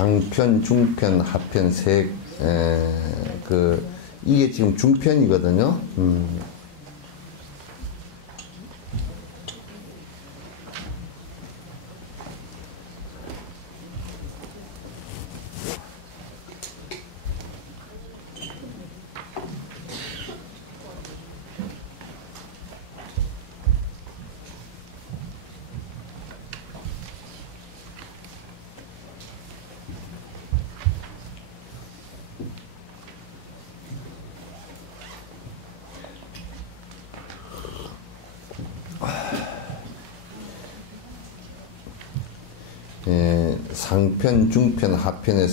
상편, 중편, 하편 이게 지금 중편이거든요. 상편, 중편, 하편의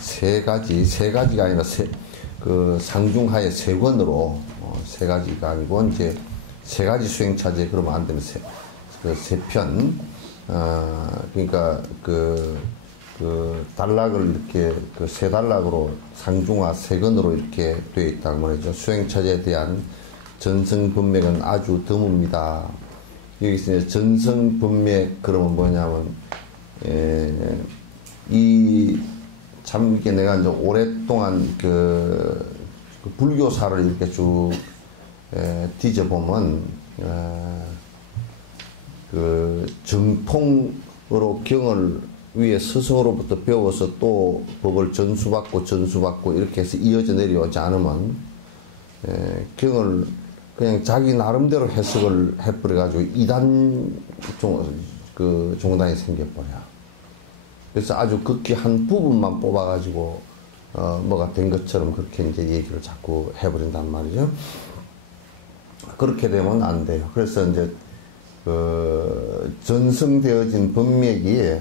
세 가지가 아니라 상중하의 세 권으로 세 가지가 아니고 이제 세 가지 수행차제 그러면 안 되면 세 편, 그러니까 단락을 이렇게 세 단락으로 상중하 세 권으로 이렇게 되어 있다고 말이죠. 수행차제에 대한 전성분맥은 아주 드뭅니다. 여기서 전성분맥 그러면 뭐냐면 참 이게 내가 이제 오랫동안 불교사를 이렇게 쭉 뒤져보면 정통으로 경을 위에 스승으로부터 배워서 또 법을 전수받고 이렇게 해서 이어져 내려오지 않으면 경을 그냥 자기 나름대로 해석을 해버려가지고 이단 종단이 생겨버려. 그래서 아주 극히 한 부분만 뽑아가지고 뭐가 된 것처럼 그렇게 이제 얘기를 자꾸 해버린단 말이죠. 그렇게 되면 안 돼요. 그래서 이제 전승되어진 법맥이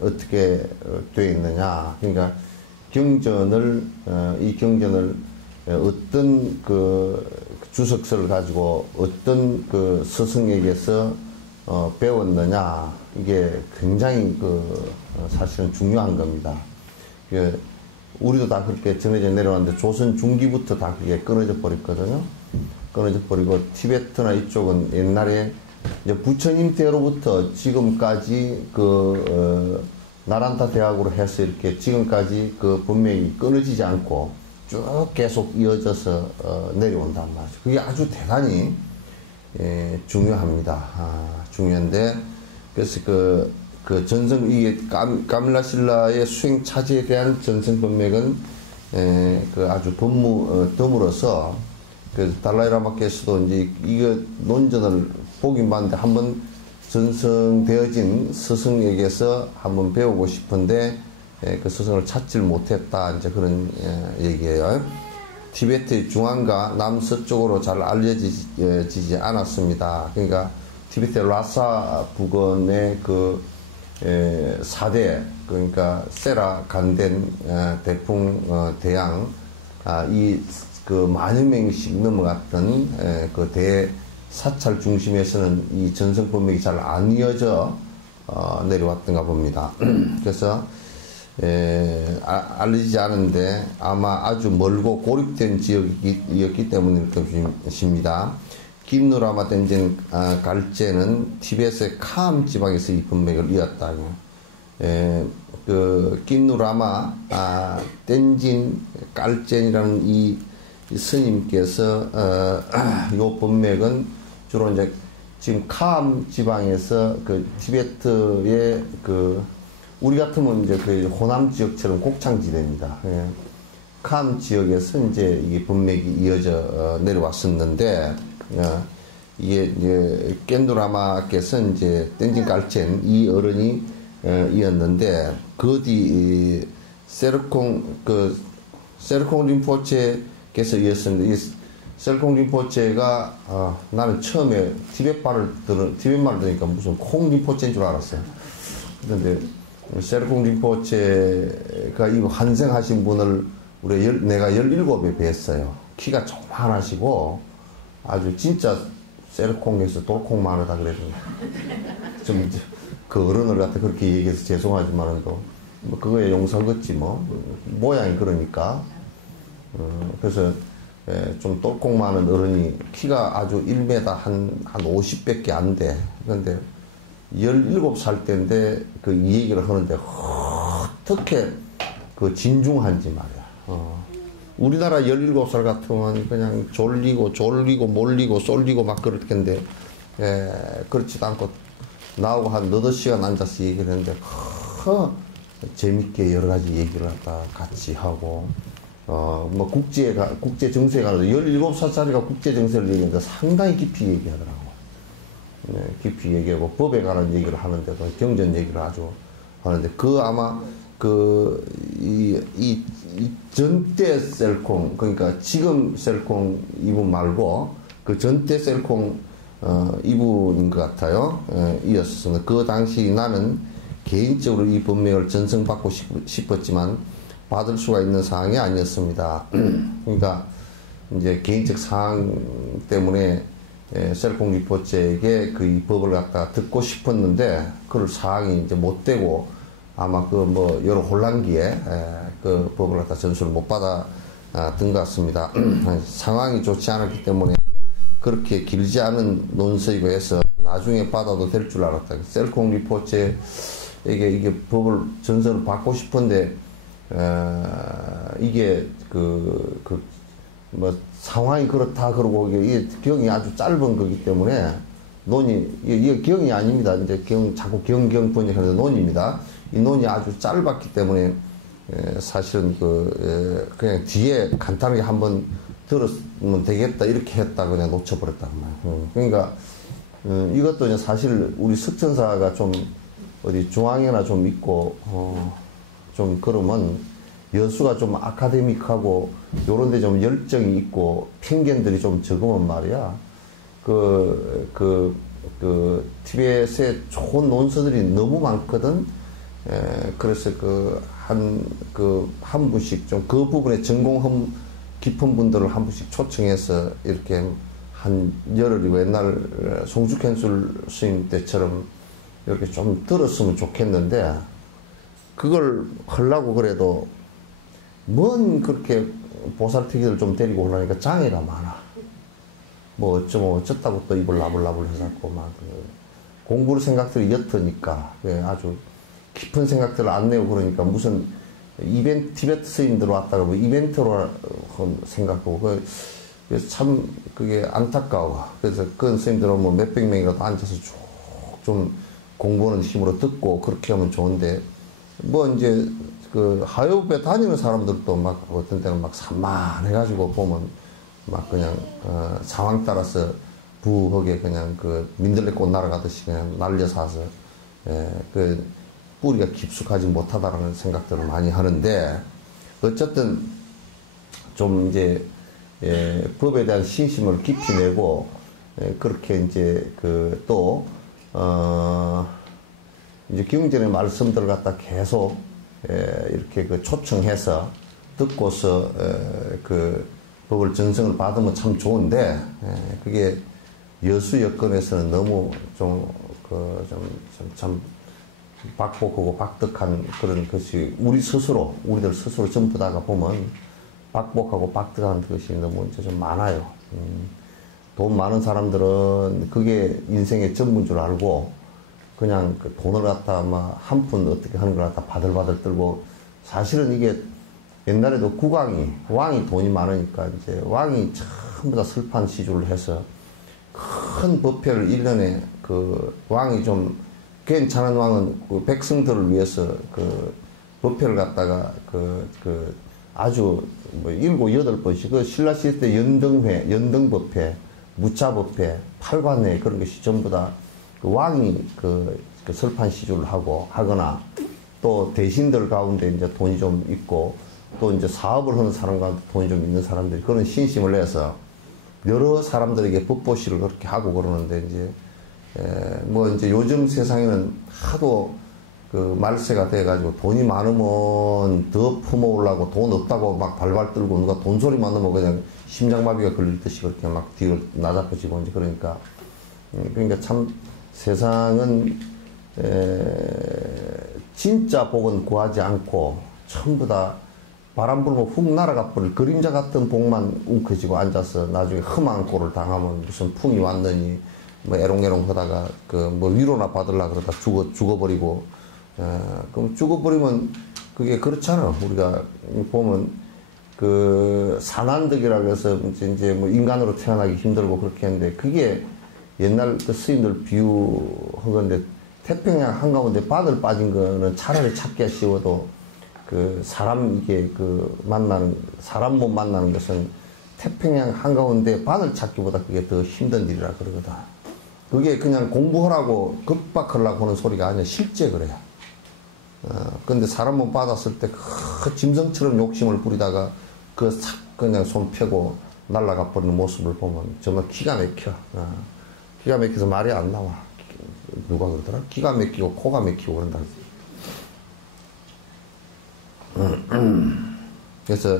어떻게 되어 있느냐. 그러니까 이 경전을 어떤 주석서를 가지고 어떤 스승에게서 배웠느냐. 이게 굉장히 사실은 중요한 겁니다. 우리도 다 그렇게 정해져 내려왔는데 조선 중기부터 다 그게 끊어져 버렸거든요. 끊어져 버리고 티베트나 이쪽은 옛날에 이제 부처님 때로부터 지금까지 나란타 대학으로 해서 이렇게 지금까지 법맥이 끊어지지 않고 쭉 계속 이어져서 내려온단 말이죠. 그게 아주 대단히 중요합니다. 중요한데 그래서 이게 까밀라 신라의 수행 차지에 대한 전성 법맥은 아주 드물어서 달라이라마께서도 이제 이거 논전을 보긴 봤는데 한번 전성되어진 스승에게서 한번 배우고 싶은데 그 스승을 찾질 못했다. 이제 그런 얘기예요. 티베트의 중앙과 남서쪽으로 잘 알려지지 않았습니다. 그러니까 티베트 라사 부근의 4대, 그러니까 세라, 간덴, 대풍, 대양, 만여 명씩 넘어갔던 대사찰 중심에서는 이 전성법맥이 잘 안 이어져 내려왔던가 봅니다. 그래서 알려지지 않은데 아마 아주 멀고 고립된 지역이었기 때문일 것입니다. 긴누라마 덴진 갈제는 티벳의 카암 지방에서 이 법맥을 이었다. 긴누라마 덴진 갈젠이라는 이 스님께서 요 법맥은 주로 이제 지금 카암 지방에서 티베트의 우리 같으면 이제 호남 지역처럼 곡창지대입니다. 카암 지역에서 이제 이게 법맥이 이어져 내려왔었는데, 이게 이제 깬두라마께서 이제 땡진 깔첸 이 어른이 이었는데, 그 뒤 세르콩 림포체께서 이었는데, 이 세르콩 림포체가 나는 처음에 티벳 말을 들으니까 무슨 콩 림포체인 줄 알았어요. 그런데 세르콩 림포체가 이 환생하신 분을 내가 17에 뵀어요. 키가 조만하시고 아주 진짜 세르콩에서 돌콩만하다 그래도 좀 그 어른을 갖다 그렇게 얘기해서 죄송하지만 뭐 그거에 용서 걷지 뭐 모양이 그러니까 그래서 좀 돌콩만한 어른이 키가 아주 1m 한 50밖에 안 돼. 그런데 17살 때인데 이 얘기를 하는데 어떻게 그 진중한지 말이야. 우리나라 17살 같으면 그냥 졸리고 몰리고 쏠리고 막 그렇겠는데, 그렇지도 않고 나하고 한 너댓 시간 앉아서 얘기를 했는데, 재밌게 여러 가지 얘기를 갖다 같이 하고, 뭐 국제 정세에 관해서 17살짜리가 국제 정세를 얘기하는데 상당히 깊이 얘기하더라고. 네, 깊이 얘기하고 법에 관한 얘기를 하는데도 경전 얘기를 아주 하는데 아마 이 전대 셀콩, 그러니까 지금 셀콩 이분 말고 그 전대 셀콩 이분인 것 같아요. 이었습니다. 그 당시 나는 개인적으로 이 법명을 전승받고 싶었지만 받을 수가 있는 상황이 아니었습니다. 그러니까 이제 개인적 상황 때문에 셀콩 리포츠에게 그 법을 갖다 듣고 싶었는데 그럴 상황이 이제 못 되고 아마 여러 혼란기에 그 법을 갖다 전수를 못 받아 든 것 같습니다. 상황이 좋지 않았기 때문에 그렇게 길지 않은 논서이고 해서 나중에 받아도 될 줄 알았다. 셀콩 리포츠에게 이게 법을 전서를 받고 싶은데 이게 상황이 그렇다 그러고 이게 경이 아주 짧은 거기 때문에 이게 경이 아닙니다. 이제 자꾸 경번역하는데 논입니다. 이 논이 아주 짧았기 때문에 사실은 그냥 뒤에 간단하게 한번 들었으면 되겠다 이렇게 했다 그냥 놓쳐버렸단 말이에요. 그러니까 이것도 이제 사실 우리 석천사가 좀 어디 중앙에나 좀 있고 좀 그러면 여수가 좀 아카데믹하고 요런 데 좀 열정이 있고 편견들이 좀 적으면 말이야. 티벳에 좋은 논서들이 너무 많거든. 그래서 한 분씩 좀 그 부분에 전공 깊은 분들을 한 분씩 초청해서 이렇게 한 열흘이고 옛날 송축현술 스님 때처럼 이렇게 좀 들었으면 좋겠는데 그걸 하려고 그래도 뭔 그렇게 보살튀기들 좀 데리고 오려니까 장애가 많아. 뭐 어쩌다고 또 입을 나불나불 해갖고 막 공부를 생각들이 옅으니까 아주 깊은 생각들을 안 내고 그러니까 무슨 티베트 스님들 왔다 그러고 이벤트로 생각하고 그래서 참 그게 안타까워. 그래서 그런 스님들은 뭐 몇백 명이라도 앉아서 쭉 좀 공부하는 힘으로 듣고 그렇게 하면 좋은데 뭐 이제 하요부에 다니는 사람들도 막 어떤 때는 막 산만해가지고 보면 막 그냥 상황 따라서 부엌에 그냥 민들레 꽃 날아가듯이 그냥 날려사서 뿌리가 깊숙하지 못하다라는 생각들을 많이 하는데 어쨌든 좀 이제 법에 대한 신심을 깊이 내고 그렇게 이제 이제 경전의 말씀들을 갖다 계속 이렇게 초청해서 듣고서 법을 전승을 받으면 참 좋은데 그게 여수 여건에서는 너무 참 박복하고 박득한 그런 것이 우리들 스스로 전부 다가 보면 박복하고 박득한 것이 너무 이제 좀 많아요. 돈 많은 사람들은 그게 인생의 전부인 줄 알고 그냥 돈을 갖다 한 푼 어떻게 하는 걸 갖다 바들바들 떨고 사실은 이게 옛날에도 왕이 돈이 많으니까 이제 왕이 전부 다 설판 시주를 해서 큰 법회를 1년에 왕이 좀 괜찮은 왕은 백성들을 위해서 법회를 갖다가 아주 7, 8번씩 신라 시대 때 연등법회, 무차법회, 팔관회 그런 것이 전부 다 왕이 설판 시주를 하거나 또 대신들 가운데 이제 돈이 좀 있고 또 이제 사업을 하는 사람 가운데 돈이 좀 있는 사람들이 그런 신심을 내서 여러 사람들에게 법보시를 그렇게 하고 그러는데 이제 이제 요즘 세상에는 하도 말세가 돼가지고 돈이 많으면 더 품어오려고 돈 없다고 막 발발 떨고 누가 돈소리만 하면 그냥 심장마비가 걸릴 듯이 그렇게 막 뒤로 나잡혀지고 이제 그러니까 참 세상은 진짜 복은 구하지 않고 전부 다 바람 불면 훅 날아가 버릴 그림자 같은 복만 웅크지고 앉아서 나중에 험한 꼴을 당하면 무슨 풍이 왔느니 에롱에롱 하다가 위로나 받으려고 그러다 죽어버리고 그럼 죽어버리면 그게 그렇잖아. 우리가 보면 그 산한덕이라고 해서 이제 뭐 인간으로 태어나기 힘들고 그렇게 했는데 그게 옛날 그 스님들 비유한 건데 태평양 한가운데 바늘 빠진 거는 차라리 찾기가 쉬워도 그 사람 이게 그 만나는 사람 못 만나는 것은 태평양 한가운데 바늘 찾기보다 그게 더 힘든 일이라 그러거든. 그게 그냥 공부하라고 급박하려고 하는 소리가 아니라 실제 그래요. 근데 사람 못 받았을 때 그 짐승처럼 욕심을 부리다가 그 싹 그냥 손 펴고 날아가 버리는 모습을 보면 정말 기가 막혀. 기가 막혀서 말이 안 나와. 누가 그러더라? 기가 막히고 코가 막히고 그런다. 그래서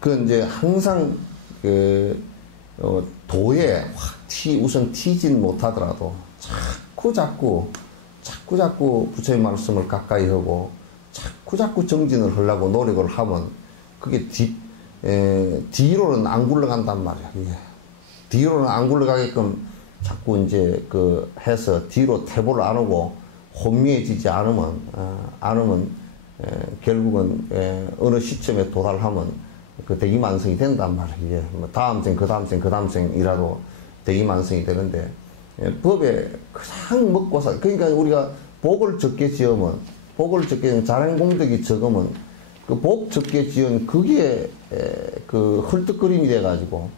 그 이제 항상 그 도에 확 우선 튀진 못하더라도 자꾸 부처의 말씀을 가까이 하고 자꾸 정진을 하려고 노력을 하면 그게 뒤로는 안 굴러간단 말이야. 이게. 뒤로는 안 굴러가게끔 자꾸 이제 그 해서 뒤로 퇴보를 안 하고 혼미해지지 않으면 결국은 어느 시점에 도달하면 그 대기만성이 된단 말이야. 이게 뭐 다음 생, 그 다음 생, 그 다음 생이라도 대기만성이 되는데 법에 그냥 먹고 살. 그러니까 우리가 복을 적게 지으면 자행공덕이 적으면 그 복 적게 지은 그게 그 헐떡거림이 돼가지고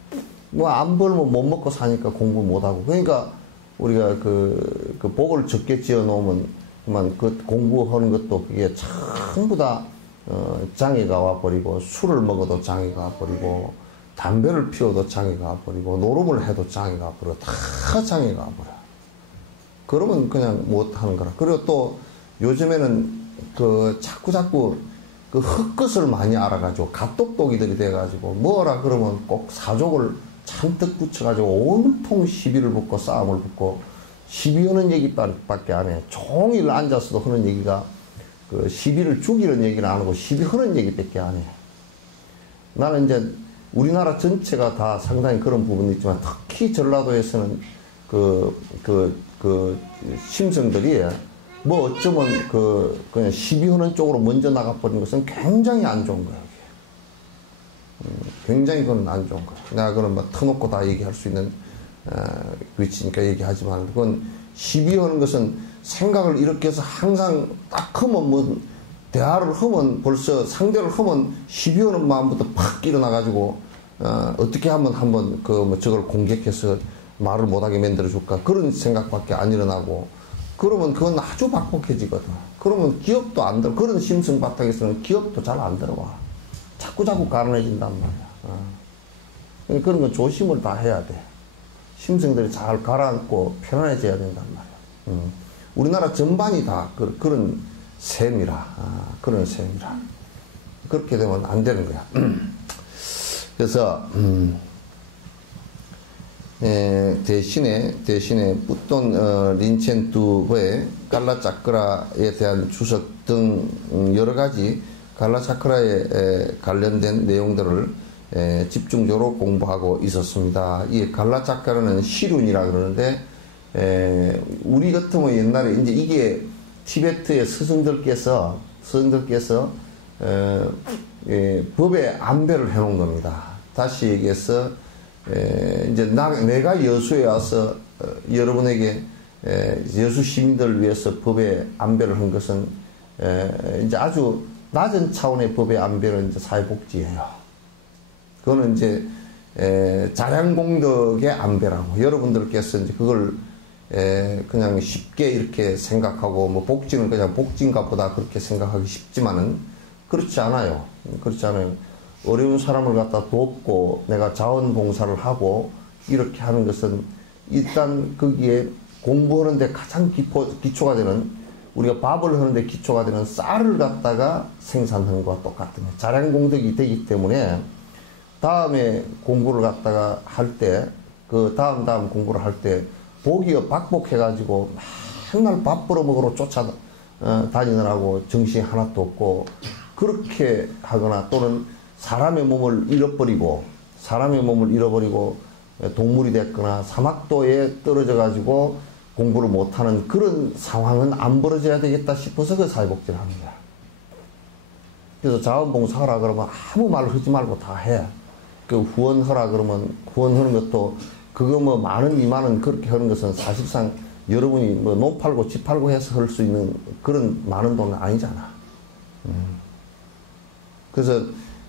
뭐 안 벌면 못 먹고 사니까 공부 못하고 그러니까 우리가 그 복을 적게 지어 놓으면 그 공부하는 것도 그게 전부 다 장애가 와버리고 술을 먹어도 장애가 와버리고 담배를 피워도 장애가 와버리고 노름을 해도 장애가 와버리고 다 장애가 와버려. 그러면 그냥 못하는 거라. 그리고 또 요즘에는 그 자꾸 그 헛것을 많이 알아가지고 갓똑똑이들이 돼가지고 뭐라 그러면 꼭 사족을 잔뜩 붙여가지고 온통 시비를 붙고 싸움을 붙고 시비하는 얘기밖에 안 해. 종일 앉아서도 하는 얘기가 그 시비를 죽이는 얘기는 안 하고 시비하는 얘기밖에 안 해. 나는 이제 우리나라 전체가 다 상당히 그런 부분이 있지만 특히 전라도에서는 그 심성들이 뭐 어쩌면 그냥 시비하는 쪽으로 먼저 나가버린 것은 굉장히 안 좋은 거야. 굉장히 그건 안 좋은 거야. 내가 그건 뭐 터놓고 다 얘기할 수 있는 위치니까 얘기하지만 그건 시비하는 것은 생각을 이렇게 해서 항상 딱 하면 뭐 대화를 하면 벌써 상대를 하면 시비하는 마음부터 팍 일어나가지고 어떻게 하면 한번 뭐 저걸 공격해서 말을 못하게 만들어줄까 그런 생각밖에 안 일어나고 그러면 그건 아주 박복해지거든. 그러면 기업도 안 들어. 그런 심성 바탕에서는 기업도 잘 안 들어와. 자꾸 가난해진단 말이야. 그런 건 조심을 다 해야 돼. 심성들이 잘 가라앉고 편안해져야 된단 말이야. 우리나라 전반이 다 그런 셈이라. 그런 셈이라. 그렇게 되면 안 되는 거야. 그래서 대신에 뿌톤 린첸투의 갈라차크라에 대한 주석 등 여러 가지 갈라차크라에 관련된 내용들을 집중적으로 공부하고 있었습니다. 이 갈라차크라는 시륜이라 그러는데 우리 같으면 옛날에 이제 이게 티베트의 스승들께서 법에 안배를 해놓은 겁니다. 다시 얘기해서 이제 내가 여수에 와서 여러분에게 여수 시민들을 위해서 법에 안배를 한 것은 이제 아주 낮은 차원의 법의 안배는 이제 사회복지예요. 그거는 이제 자양공덕의 안배라고 여러분들께서 이제 그걸 그냥 쉽게 이렇게 생각하고 뭐 복지는 그냥 복지인가 보다 그렇게 생각하기 쉽지만은 그렇지 않아요. 그렇지 않아요. 어려운 사람을 갖다 돕고 내가 자원봉사를 하고 이렇게 하는 것은 일단 거기에 공부하는데 가장 기초가 되는 우리가 밥을 하는데 기초가 되는 쌀을 갖다가 생산하는 것과 똑같은 거예요. 자량공덕이 되기 때문에 다음에 공부를 갖다가 할 때 그 다음 공부를 할 때 복이요 박복해가지고 맨날 밥 벌어먹으러 다니느라고 정신이 하나도 없고 그렇게 하거나 또는 사람의 몸을 잃어버리고 동물이 됐거나 사막도에 떨어져 가지고 공부를 못하는 그런 상황은 안 벌어져야 되겠다 싶어서 그 사회복지를 하는 거야. 그래서 자원봉사하라 그러면 아무 말 하지 말고 다 해. 그 후원하라 그러면 후원하는 것도 그거 뭐 10,000원, 20,000원 그렇게 하는 것은 사실상 여러분이 뭐 농 팔고 집 팔고 해서 할 수 있는 그런 많은 돈은 아니잖아. 그래서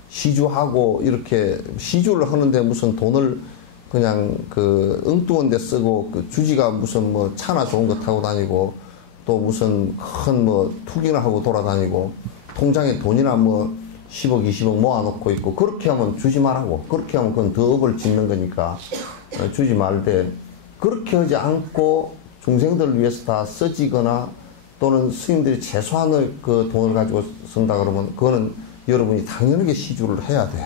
시주하고 이렇게 시주를 하는데 무슨 돈을 그냥 그 엉뚱한 데 쓰고 그 주지가 무슨 뭐 차나 좋은 거 타고 다니고 또 무슨 큰 뭐 투기나 하고 돌아다니고 통장에 돈이나 뭐 10억, 20억 모아놓고 있고 그렇게 하면 주지 말라고. 그렇게 하면 그건 더 업을 짓는 거니까 주지 말되 그렇게 하지 않고 중생들을 위해서 다 써지거나 또는 스님들이 최소한의 그 돈을 가지고 쓴다 그러면 그거는 여러분이 당연하게 시주를 해야 돼.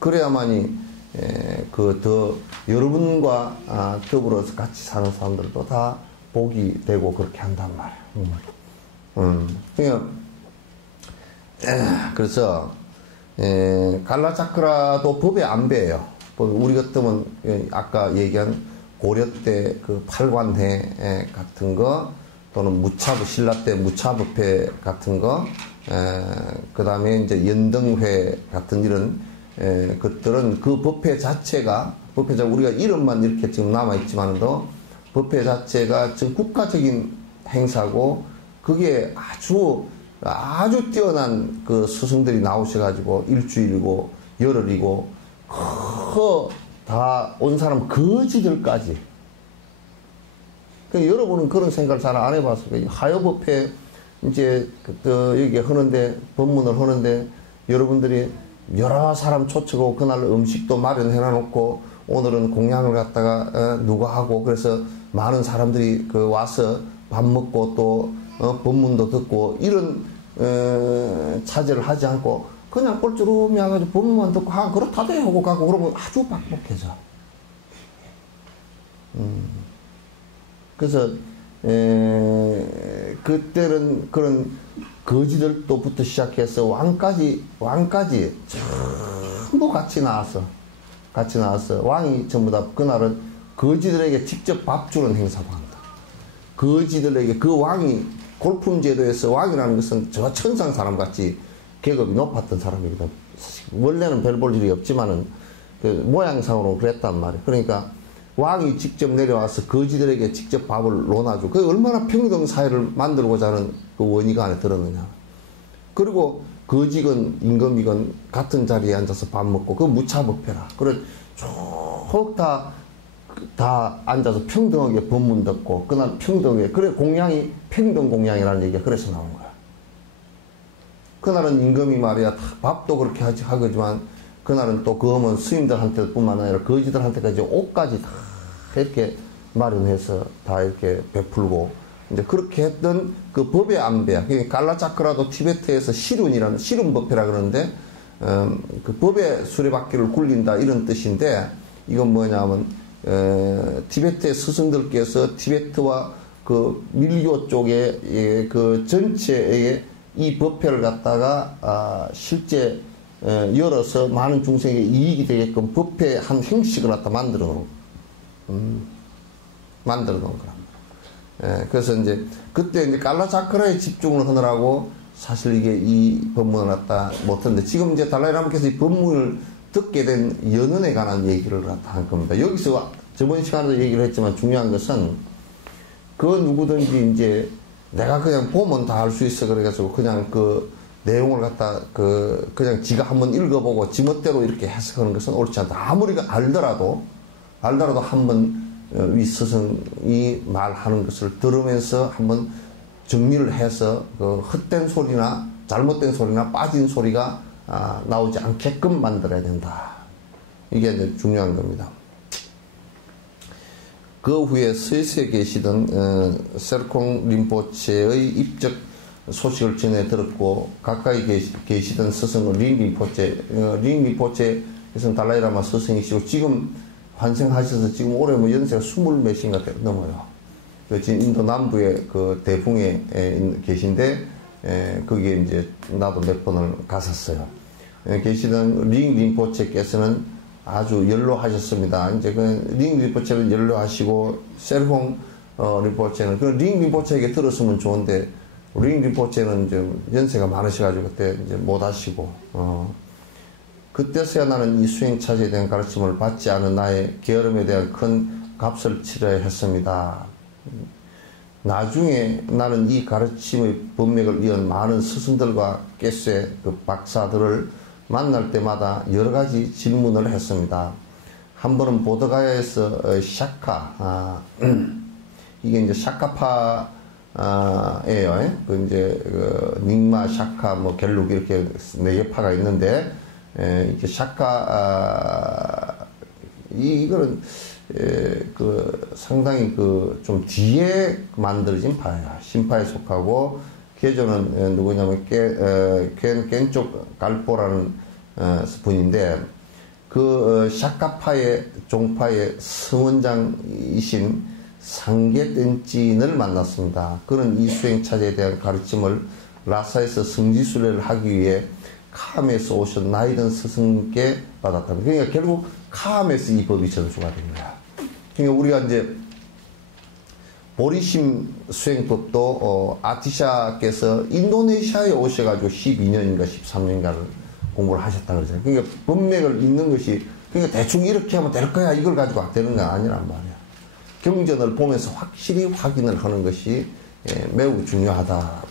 그래야만이 그 더 여러분과 더불어서 같이 사는 사람들도 다 복이 되고 그렇게 한단 말이야. 그래서 갈라차크라도 법에 안 배요. 우리 같으면 아까 얘기한 고려 때 그 팔관회 같은 거 또는 무차부 신라 때 무차부회 같은 거, 그 다음에 이제 연등회 같은 이런 것들은 그 법회 자체가 우리가 이름만 이렇게 지금 남아 있지만도 법회 자체가 지금 국가적인 행사고 그게 아주 뛰어난 그 스승들이 나오셔가지고 일주일이고 열흘이고 다 온 사람 거지들까지. 그러니까 여러분은 그런 생각을 잘 안 해봤어요. 하여법회 이제 여기 하는데 법문을 하는데 여러분들이 여러 사람 초청하고 그날 음식도 마련해 놓고 오늘은 공양을 갖다가 누가 하고 그래서 많은 사람들이 그 와서 밥 먹고 또 법문도 듣고 이런 차제를 하지 않고 그냥 꼴주름이 와가지고 법문만 듣고 그렇다대 하고 가고 그러면 아주 빡빡해져. 그래서 그때는 그런 거지들도부터 시작해서 왕까지 전부 같이 나왔어. 왕이 전부 다 그날은 거지들에게 직접 밥 주는 행사도 한다. 거지들에게 그 왕이 골품 제도에서 왕이라는 것은 저 천상 사람같이 계급이 높았던 사람이거든. 원래는 별 볼 일이 없지만은 그 모양상으로 그랬단 말이야. 그러니까 왕이 직접 내려와서 거지들에게 직접 밥을 논아주고 그 얼마나 평등 사회를 만들고자 하는 그 원의가 안에 들었느냐. 그리고 거지건 임금이건 같은 자리에 앉아서 밥 먹고 그 무차법회라. 그래 쭉 다 앉아서 평등하게 법문 듣고 그날 평등하게 그래 공양이 평등 공양이라는 얘기가 그래서 나온 거야. 그날은 임금이 말이야 밥도 그렇게 하겠지만 그날은 또 그 어머니 스님들한테 뿐만 아니라 거지들한테까지 옷까지 다 이렇게 마련해서 다 이렇게 베풀고 이제 그렇게 했던 그 법의 안배야. 갈라차크라도 티베트에서 시륜법회라 그러는데 그 법의 수레바퀴를 굴린다 이런 뜻인데 이건 뭐냐면 티베트의 스승들께서 티베트와 그 밀교 쪽에 그 전체에 이 법회를 갖다가 실제 열어서 많은 중생에게 이익이 되게끔 법회 한 형식을 갖다 만들어 놓은 거라. 그래서 이제 그때 이제 갈라차크라에 집중을 하느라고 사실 이게 이 법문을 갖다 못했는데 지금 이제 달라이라마께서 이 법문을 듣게 된 연원에 관한 얘기를 갖다 한 겁니다. 여기서 저번 시간에도 얘기를 했지만 중요한 것은 그 누구든지 이제 내가 그냥 보면 다 알 수 있어 그래가지고 그냥 그 내용을 갖다 그냥 지가 한번 읽어보고 지멋대로 이렇게 해석하는 것은 옳지 않다. 아무리 알더라도 한번 위 스승이 말하는 것을 들으면서 한번 정리를 해서 그 헛된 소리나 잘못된 소리나 빠진 소리가 나오지 않게끔 만들어야 된다. 이게 이제 중요한 겁니다. 그 후에 스위스에 계시던 세르콩 림포체의 입적 소식을 전해 들었고 가까이 계시던 스승은 링 림포체에서는 달라이라마 스승이시고 지금 환생하셔서 지금 올해 뭐 연세가 20몇인가 넘어요. 지금 인도 남부의 그 대풍에 계신데 거기에 이제 나도 몇 번을 갔었어요. 계시던 링 림포체께서는 아주 연로하셨습니다. 이제 그 링 림포체를 연로하시고 세르콩 림포체는. 그 링 림포체에게 들었으면 좋은데, 링 림포체는 좀 연세가 많으셔가지고 그때 이제 못 하시고, 그때서야 나는 이 수행차제에 대한 가르침을 받지 않은 나의 게으름에 대한 큰 값을 치러야 했습니다. 나중에 나는 이 가르침의 법맥을 이은 많은 스승들과 깨쇠 그 박사들을 만날 때마다 여러 가지 질문을 했습니다. 한 번은 보드가야에서 샤카, 이게 이제 샤카파예요. 그 이제 닉마, 샤카, 뭐 갤룩 이렇게 4개 파가 있는데, 이게 샤카, 이거는 상당히 좀 뒤에 만들어진 파야. 신파에 속하고, 개조는 누구냐면 겐쪽 갈보라는 분인데, 샤카파의 종파의 성원장이신 상계 땐찐을 만났습니다. 그는 이 수행차제에 대한 가르침을 라사에서 성지순례를 하기 위해 카암에서 오신 나이든 스승께 받았다. 그러니까 결국 카암에서 이 법이 전수가 된 거야. 그러니까 우리가 이제 보리심 수행법도 아티샤께서 인도네시아에 오셔가지고 12년인가 13년가를 공부를 하셨다는 거잖아요. 그러니까 법맥을 읽는 것이 그러니까 대충 이렇게 하면 될 거야 이걸 가지고 되는 건 아니란 말이야. 경전을 보면서 확실히 확인을 하는 것이 매우 중요하다.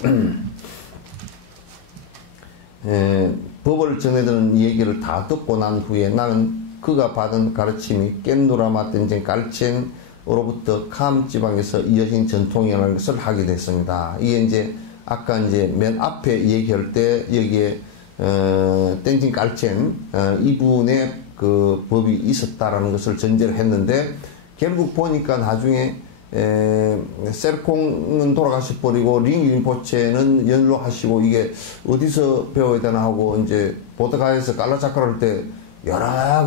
법을 전해드는 얘기를 다 듣고 난 후에 나는 그가 받은 가르침이 깬누라마 땐젠 깔첸으로부터 캄 지방에서 이어진 전통이라는 것을 하게 됐습니다. 이게 이제 아까 이제 맨 앞에 얘기할 때 여기에 땐진 깔첸 이분의 그 법이 있었다라는 것을 전제를 했는데 결국 보니까 나중에 셀콩은 돌아가셔 버리고 링 림포체는 연로하시고 이게 어디서 배워야 되나 하고 이제 보드가에서 깔라차카를 할 때 여러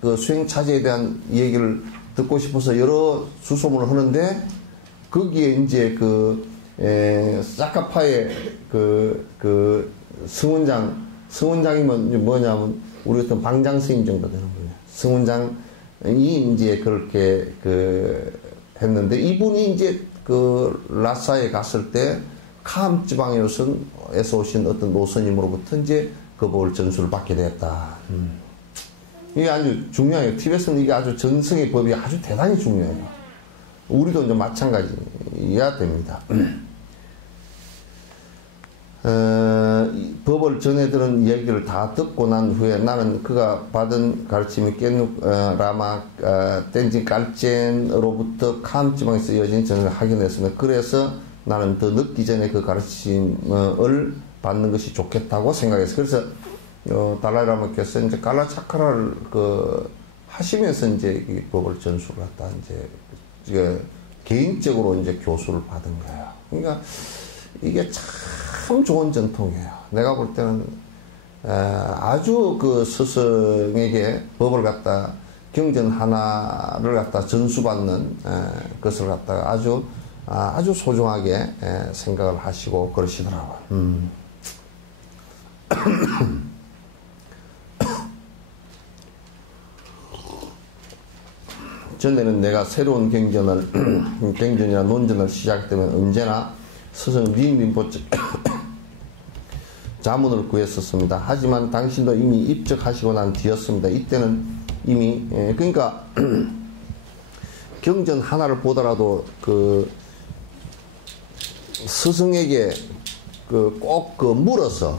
그 수행 차제에 대한 얘기를 듣고 싶어서 여러 수소문을 하는데 거기에 이제 사카파의 성원장이면 뭐냐면 우리 같은 방장 스님 정도 되는 거예요. 성원장이 이제 그렇게 했는데 이분이 이제 라사에 갔을 때 캄 지방에서 오신 어떤 노스님으로부터 이제 그 법을 전수를 받게 되었다. 이게 아주 중요해요. 티베트는 이게 아주 전승의 법이 아주 대단히 중요해요. 우리도 이제 마찬가지야 됩니다. 법을 전해들은 이야기를 다 듣고 난 후에 나는 그가 받은 가르침이 라마 땐진 깔첸으로부터 캄 지방에서 이어진 전을 확인했습니다. 그래서 나는 더 늦기 전에 그 가르침을 받는 것이 좋겠다고 생각했어요. 그래서 달라이라마께서 이제 깔라차크라를 하시면서 이제 이 법을 전수를 했다. 이제 개인적으로 이제 교수를 받은 거예요. 그러니까 이게 참 좋은 전통이에요. 내가 볼 때는 아주 그 스승에게 법을 갖다 경전 하나를 갖다 전수받는 것을 갖다가 아주 소중하게 생각을 하시고 그러시더라고요. 전에는 내가 새로운 경전이나 논전을 시작되면 언제나 스승 린림포체 자문을 구했었습니다. 하지만 당신도 이미 입적하시고 난 뒤였습니다. 이때는 이미 그러니까 경전 하나를 보더라도 스승에게 꼭 물어서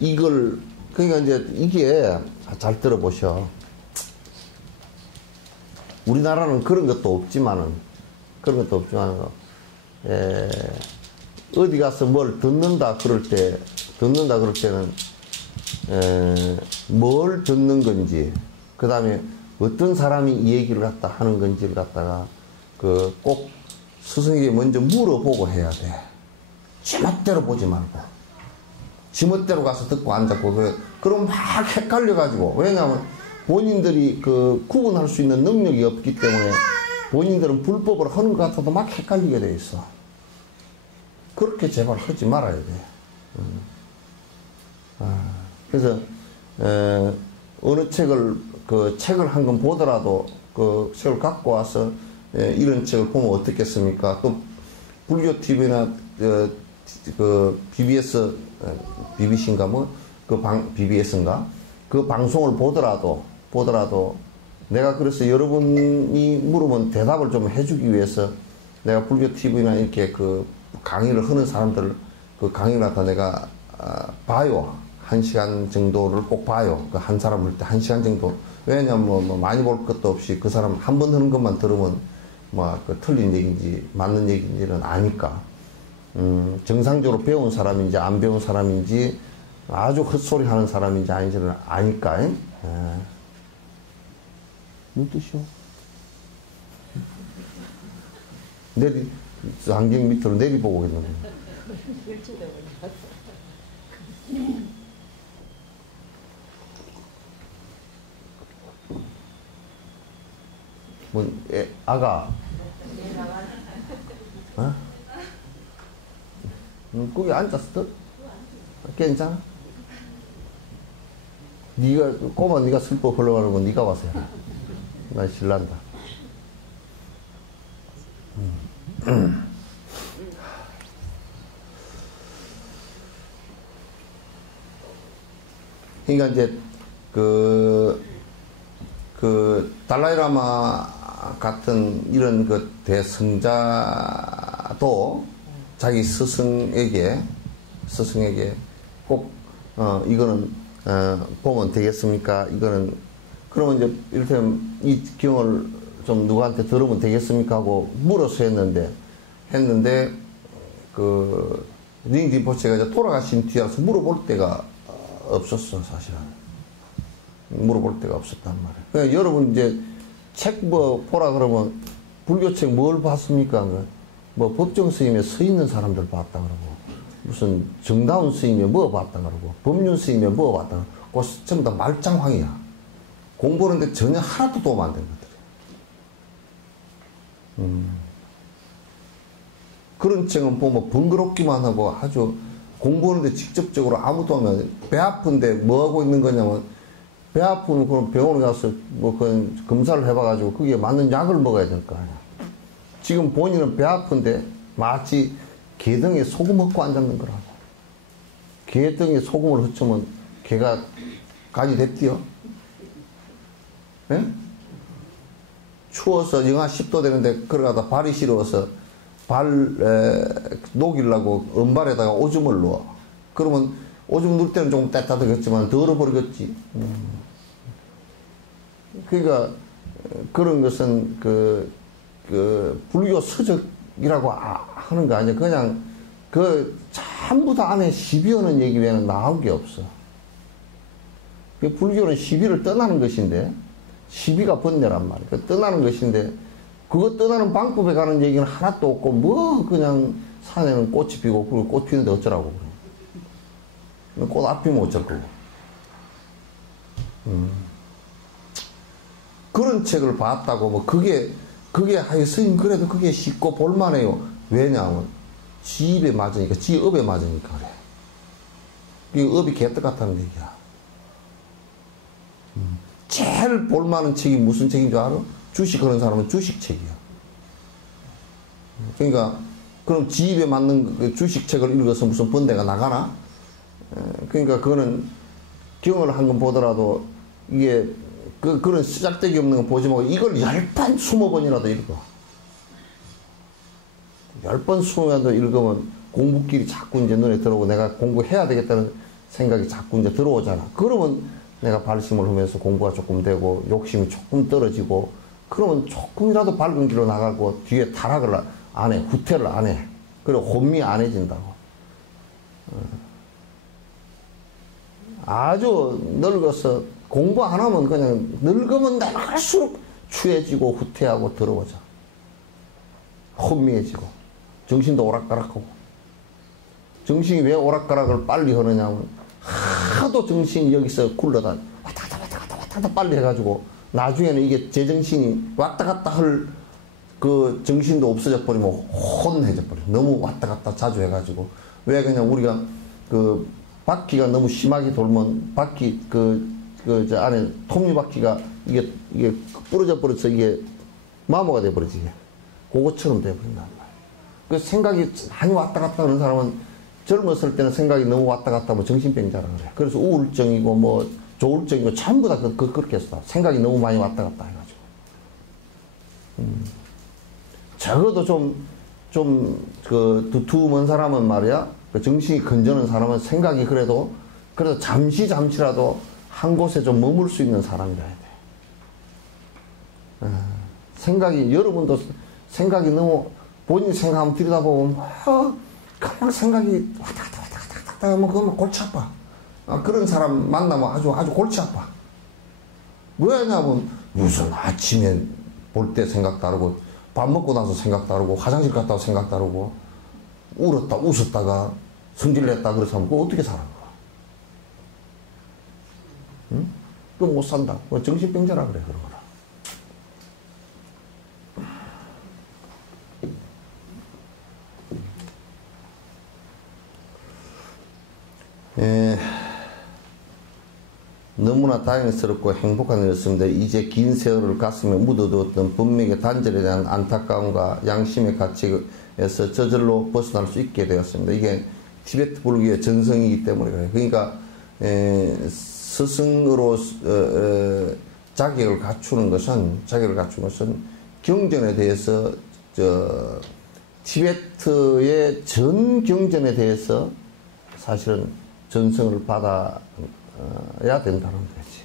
이걸 그러니까 이제 이게 잘 들어보셔. 우리나라는 그런 것도 없지만은 어디 가서 뭘 듣는다 그럴 때는 뭘 듣는 건지 그 다음에 어떤 사람이 이 얘기를 갖다 하는 건지를 갖다가 꼭 스승에게 먼저 물어보고 해야 돼. 지멋대로 보지 말고 지멋대로 가서 듣고 앉았고 그럼 막 헷갈려가지고 왜냐하면 본인들이 구분할 수 있는 능력이 없기 때문에 본인들은 불법을 하는 것 같아도 막 헷갈리게 돼 있어. 그렇게 제발 하지 말아야 돼. 그래서 어느 책을 한 권 보더라도 그 책을 갖고 와서 이런 책을 보면 어떻겠습니까? 또 불교 TV나 그 BBS, BBC인가 뭐 BBS인가 그 방송을 보더라도 내가 그래서 여러분이 물으면 대답을 좀 해주기 위해서 내가 불교 TV나 이렇게 그 강의를 하는 사람들 그 강의를 갖다 내가 봐요. 1시간 정도를 꼭 봐요. 그 한 사람 할 때 1시간 정도. 왜냐면 뭐 많이 볼 것도 없이 그 사람 한 번 하는 것만 들으면 뭐 그 틀린 얘기인지 맞는 얘기인지는 아니까. 정상적으로 배운 사람인지 안 배운 사람인지 아주 헛소리 하는 사람인지 아닌지는 아니까. 무슨 뜻이요? 안경 밑으로 내리보고 있는 거예요. 아가. 어? 거기 앉았어? 괜찮아? 꼬마 네가 슬퍼 흘러가는 건 네가 와서 해라. 난 신난다. 그러니까 이제 그 달라이라마 같은 이런 그 대승자도 자기 스승에게 꼭 이거는 보면 되겠습니까? 이거는 그러면 이제 이를테면 이 경을 좀 누구한테 들으면 되겠습니까? 하고 물어서 했는데 그 링진포체가 이제 돌아가신 뒤라서 물어볼 데가 없었어, 사실은. 물어볼 데가 없었단 말이에요. 그러니까 여러분 이제 책 뭐 보라 그러면 불교책 뭘 봤습니까? 뭐 법정 스님에 서 있는 사람들 봤다 그러고 무슨 정다운 스님에 뭐 봤다 그러고 법륜 스님에 뭐 봤다 그러고 그거 전부 다 말짱황이야. 공부하는데 전혀 하나도 도움 안 되는 것들이야. 그런 책은 보면 번거롭기만 하고 아주 공부하는데 직접적으로 아무도 하면 배 아픈데 뭐 하고 있는 거냐면 배 아프면 그럼 병원에 가서 뭐 그런 검사를 해봐가지고 거기에 맞는 약을 먹어야 될 거 아니야. 지금 본인은 배 아픈데 마치 개등에 소금 넣고 앉았는 거라고. 개등에 소금을 흩으면 개가 가지 댔디요? 예? 추워서 영하 10도 되는데 걸어가다 발이 시려워서 녹이려고 은발에다가 오줌을 넣어. 그러면 오줌 넣을 때는 조금 따뜻하겠지만 더 얼어버리겠지. 그러니까 그런 것은 그 불교 서적이라고 하는 거 아니야. 그냥 전부 다 안에 시비하는 얘기 외에는 나온 게 없어. 불교는 시비를 떠나는 것인데 시비가 번뇌란 말이야. 떠나는 것인데 그거 떠나는 방법에 관한 얘기는 하나도 없고 뭐 그냥 산에는 꽃이 피고 그리고 꽃 피는데 어쩌라고 그래. 꽃 안 피면 어쩔 거고. 그런 책을 봤다고 뭐 그게 하여 스님 그래도 그게 쉽고 볼만해요. 왜냐하면 지 입에 맞으니까 지 업에 맞으니까 그래. 그게 업이 개떡 같다는 얘기야. 제일 볼만한 책이 무슨 책인 줄 알아? 주식하는 사람은 주식책이야. 그러니까 그럼 지 입에 맞는 그 주식책을 읽어서 무슨 번뇌가 나가나? 그러니까 그거는 경을 한 건 보더라도 이게 그런 시작되기 없는 거 보지 말고 이걸 10번, 20번이라도 읽어. 10번, 20번이라도 읽으면 공부길이 자꾸 이제 눈에 들어오고 내가 공부해야 되겠다는 생각이 자꾸 이제 들어오잖아. 그러면 내가 발심을 하면서 공부가 조금 되고 욕심이 조금 떨어지고 그러면 조금이라도 밝은 길로 나가고 뒤에 타락을 안 해. 후퇴를 안 해. 그리고 혼미 안 해진다고. 아주 늙어서 공부 안 하면 그냥 늙으면 나갈수록 추해지고 후퇴하고 더러워져. 혼미해지고 정신도 오락가락하고. 정신이 왜 오락가락을 빨리 하느냐면 하도 정신이 여기서 굴러다 왔다 갔다 빨리 해가지고 나중에는 이게 제정신이 왔다 갔다 할 그 정신도 없어져 버리면 혼해져 버려. 너무 왔다 갔다 자주 해가지고. 왜 그냥 우리가 그 바퀴가 너무 심하게 돌면 바퀴 저 안에 톱니바퀴가 이게 부러져 버려서 이게 마모가 돼버리지. 그것처럼 돼버린단 말이야. 그 생각이 많이 왔다 갔다 하는 사람은 젊었을 때는 생각이 너무 왔다 갔다 하면 정신병자라 그래. 그래서 우울증이고 뭐 조울증이고 전부 다 그렇게 했어. 생각이 너무 많이 왔다 갔다 해가지고. 적어도 그 두툼한 사람은 말이야, 그 정신이 건전한 사람은 생각이 그래도 잠시라도 한 곳에 좀 머물 수 있는 사람이라 해야 돼. 생각이, 여러분도 생각이 너무, 본인 생각 한번 들여다보면, 그냥 생각이 왔다 갔다 하면 그건 골치 아파. 그런 사람 만나면 아주 골치 아파. 왜냐면, 무슨 아침에 볼 때 생각 다르고, 밥 먹고 나서 생각 다르고, 화장실 갔다 와서 생각 다르고, 웃었다가 성질냈다 그래서 하면 그거 어떻게 살아? 응? 그거 못 산다. 그거 정신병자라 그래, 그런 거라. 너무나 다행스럽고 행복한 일이었습니다. 이제 긴 세월을 가슴에 묻어두었던 분명의 단절에 대한 안타까움과 양심의 가치에서 저절로 벗어날 수 있게 되었습니다. 이게 티베트 불교의 전성이기 때문에 그래요. 그러니까 스승으로 자격을 갖추는 것은 경전에 대해서 티베트의 전 경전에 대해서 사실은 전성을 받아야 된다는 거지.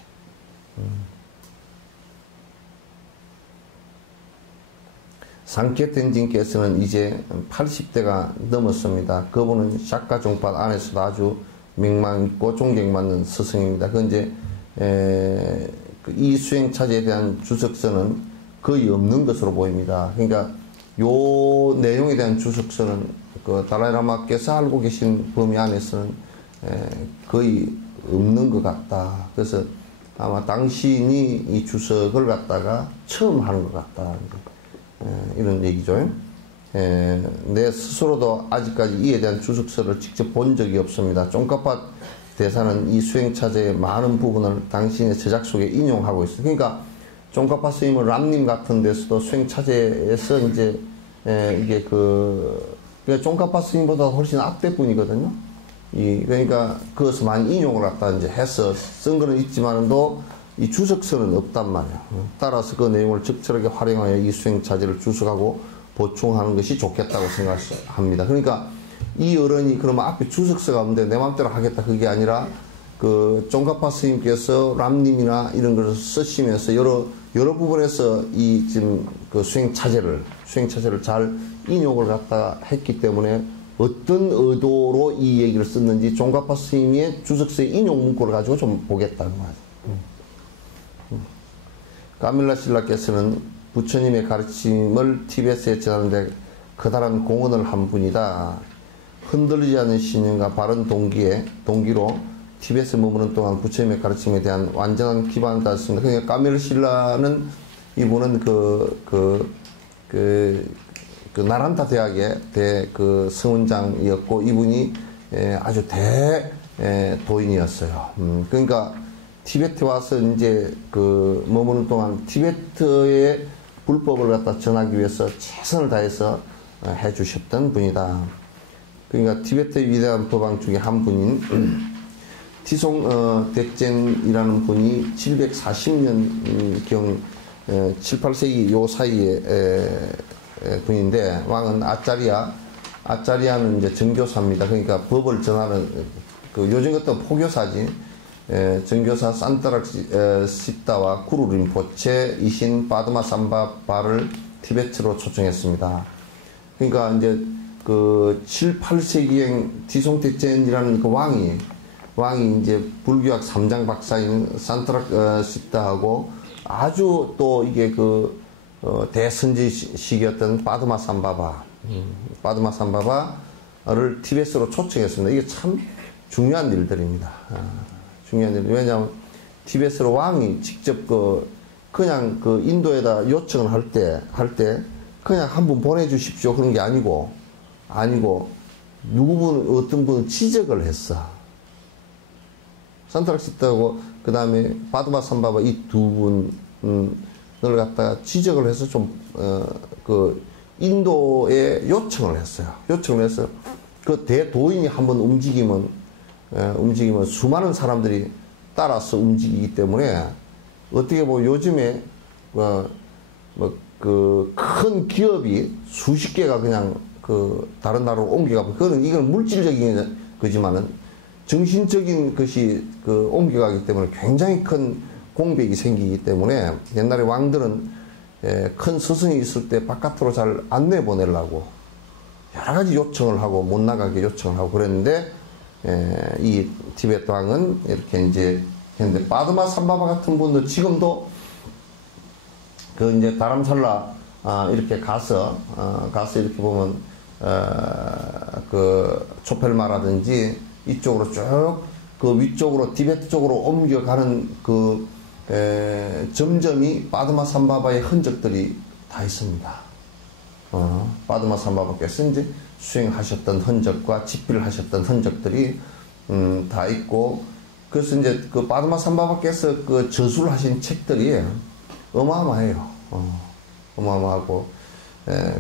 상케 텐진께서는 이제 80대가 넘었습니다. 그분은 샤카 종파 안에서도 아주 명망 있고 존경받는 스승입니다. 그 이제 이 수행차제에 대한 주석서는 거의 없는 것으로 보입니다. 그러니까 요 내용에 대한 주석서는 그 달라이라마께서 알고 계신 범위 안에서는 거의 없는 것 같다. 그래서 아마 당신이 이 주석을 갖다가 처음 하는 것 같다. 이런 얘기죠. 내 스스로도 아직까지 이에 대한 주석서를 직접 본 적이 없습니다. 쫑카파 대사는 이 수행차제의 많은 부분을 당신의 저작 속에 인용하고 있어요. 그러니까 쫑카파 스님은 람님 같은 데서도 수행차제에서 이제 이게 그러니까 쫑카파 스님보다 훨씬 앞대뿐이거든요. 그러니까 그것을 많이 인용을 갖다 이제 해서 쓴 거는 있지만도 이 주석서는 없단 말이야. 따라서 그 내용을 적절하게 활용하여 이 수행차제를 주석하고 보충하는 것이 좋겠다고 생각합니다. 그러니까 이 어른이 그러면 앞에 주석서가 없는데 내 마음대로 하겠다 그게 아니라 그 쫑카파 스님께서 람님이나 이런 것을 쓰시면서 여러 부분에서 이 지금 그 수행차제를 잘 인용을 갖다 했기 때문에 어떤 의도로 이 얘기를 썼는지 쫑카파 스님의 주석서의 인용 문구를 가지고 좀 보겠다는 거죠. 까밀라 신라께서는 부처님의 가르침을 티베트에 전하는데 커다란 공헌을 한 분이다. 흔들리지 않는 신념과 바른 동기로 티베트에 머무는 동안 부처님의 가르침에 대한 완전한 기반을 땄습니다. 그러니까 까밀라 신라는 이분은 그 나란타 대학의 그 성원장이었고 이분이 아주 도인이었어요. 그러니까 티베트에 와서 이제 그 머무는 동안 티베트의 불법을 갖다 전하기 위해서 최선을 다해서 해주셨던 분이다. 그러니까 티베트의 위대한 법왕 중에 한 분인 티송 덱젠이라는 분이 740년경 7, 8세기 요 사이에 분인데 왕은 아짜리아는 이제 정교사입니다. 그러니까 법을 전하는 그 요즘 같은 포교사지. 정교사 산타락 시타와 구루 림포체 이신 바드마 삼바바를 티베트로 초청했습니다. 그러니까 이제 그 7, 8세기행 디송테첸이라는 그 왕이 이제 불교학 3장 박사인 산타락 시타하고 아주 또 이게 그 대선지식이었던 바드마 삼바바를 티베트로 초청했습니다. 이게 참 중요한 일들입니다. 중요한 일. 왜냐하면 티베트로 왕이 직접 그냥 그 인도에다 요청을 할 때 그냥 한 분 보내주십시오 그런 게 아니고 어떤 분은 지적을 했어. 산타락시타하고 그 다음에 바드마 삼바바 이 두 분 갖다가 지적을 해서 인도에 요청을 했어요. 요청을 해서 그 대도인이 한번 움직이면 수많은 사람들이 따라서 움직이기 때문에 어떻게 보면 요즘에 큰 기업이 수십 개가 그냥 다른 나라로 옮겨가고 이건 물질적인 거지만은 정신적인 것이 옮겨가기 때문에 굉장히 큰 공백이 생기기 때문에 옛날에 왕들은 큰 스승이 있을 때 바깥으로 잘 안 내보내려고 여러 가지 요청을 하고 못 나가게 요청을 하고 그랬는데 이 티베트 왕은 이렇게 이제 했는데 바드마 삼바바 같은 분도 지금도 이제 다람살라 이렇게 가서 이렇게 보면 초펠마라든지 이쪽으로 쭉 위쪽으로 티베트 쪽으로 옮겨가는 점점이 바드마 삼바바의 흔적들이 다 있습니다. 바드마 삼바바께서 이제 수행하셨던 흔적과 집필을 하셨던 흔적들이 다 있고 그래서 이제 바드마 삼바바께서 저술을 하신 책들이 어마어마해요. 어마어마하고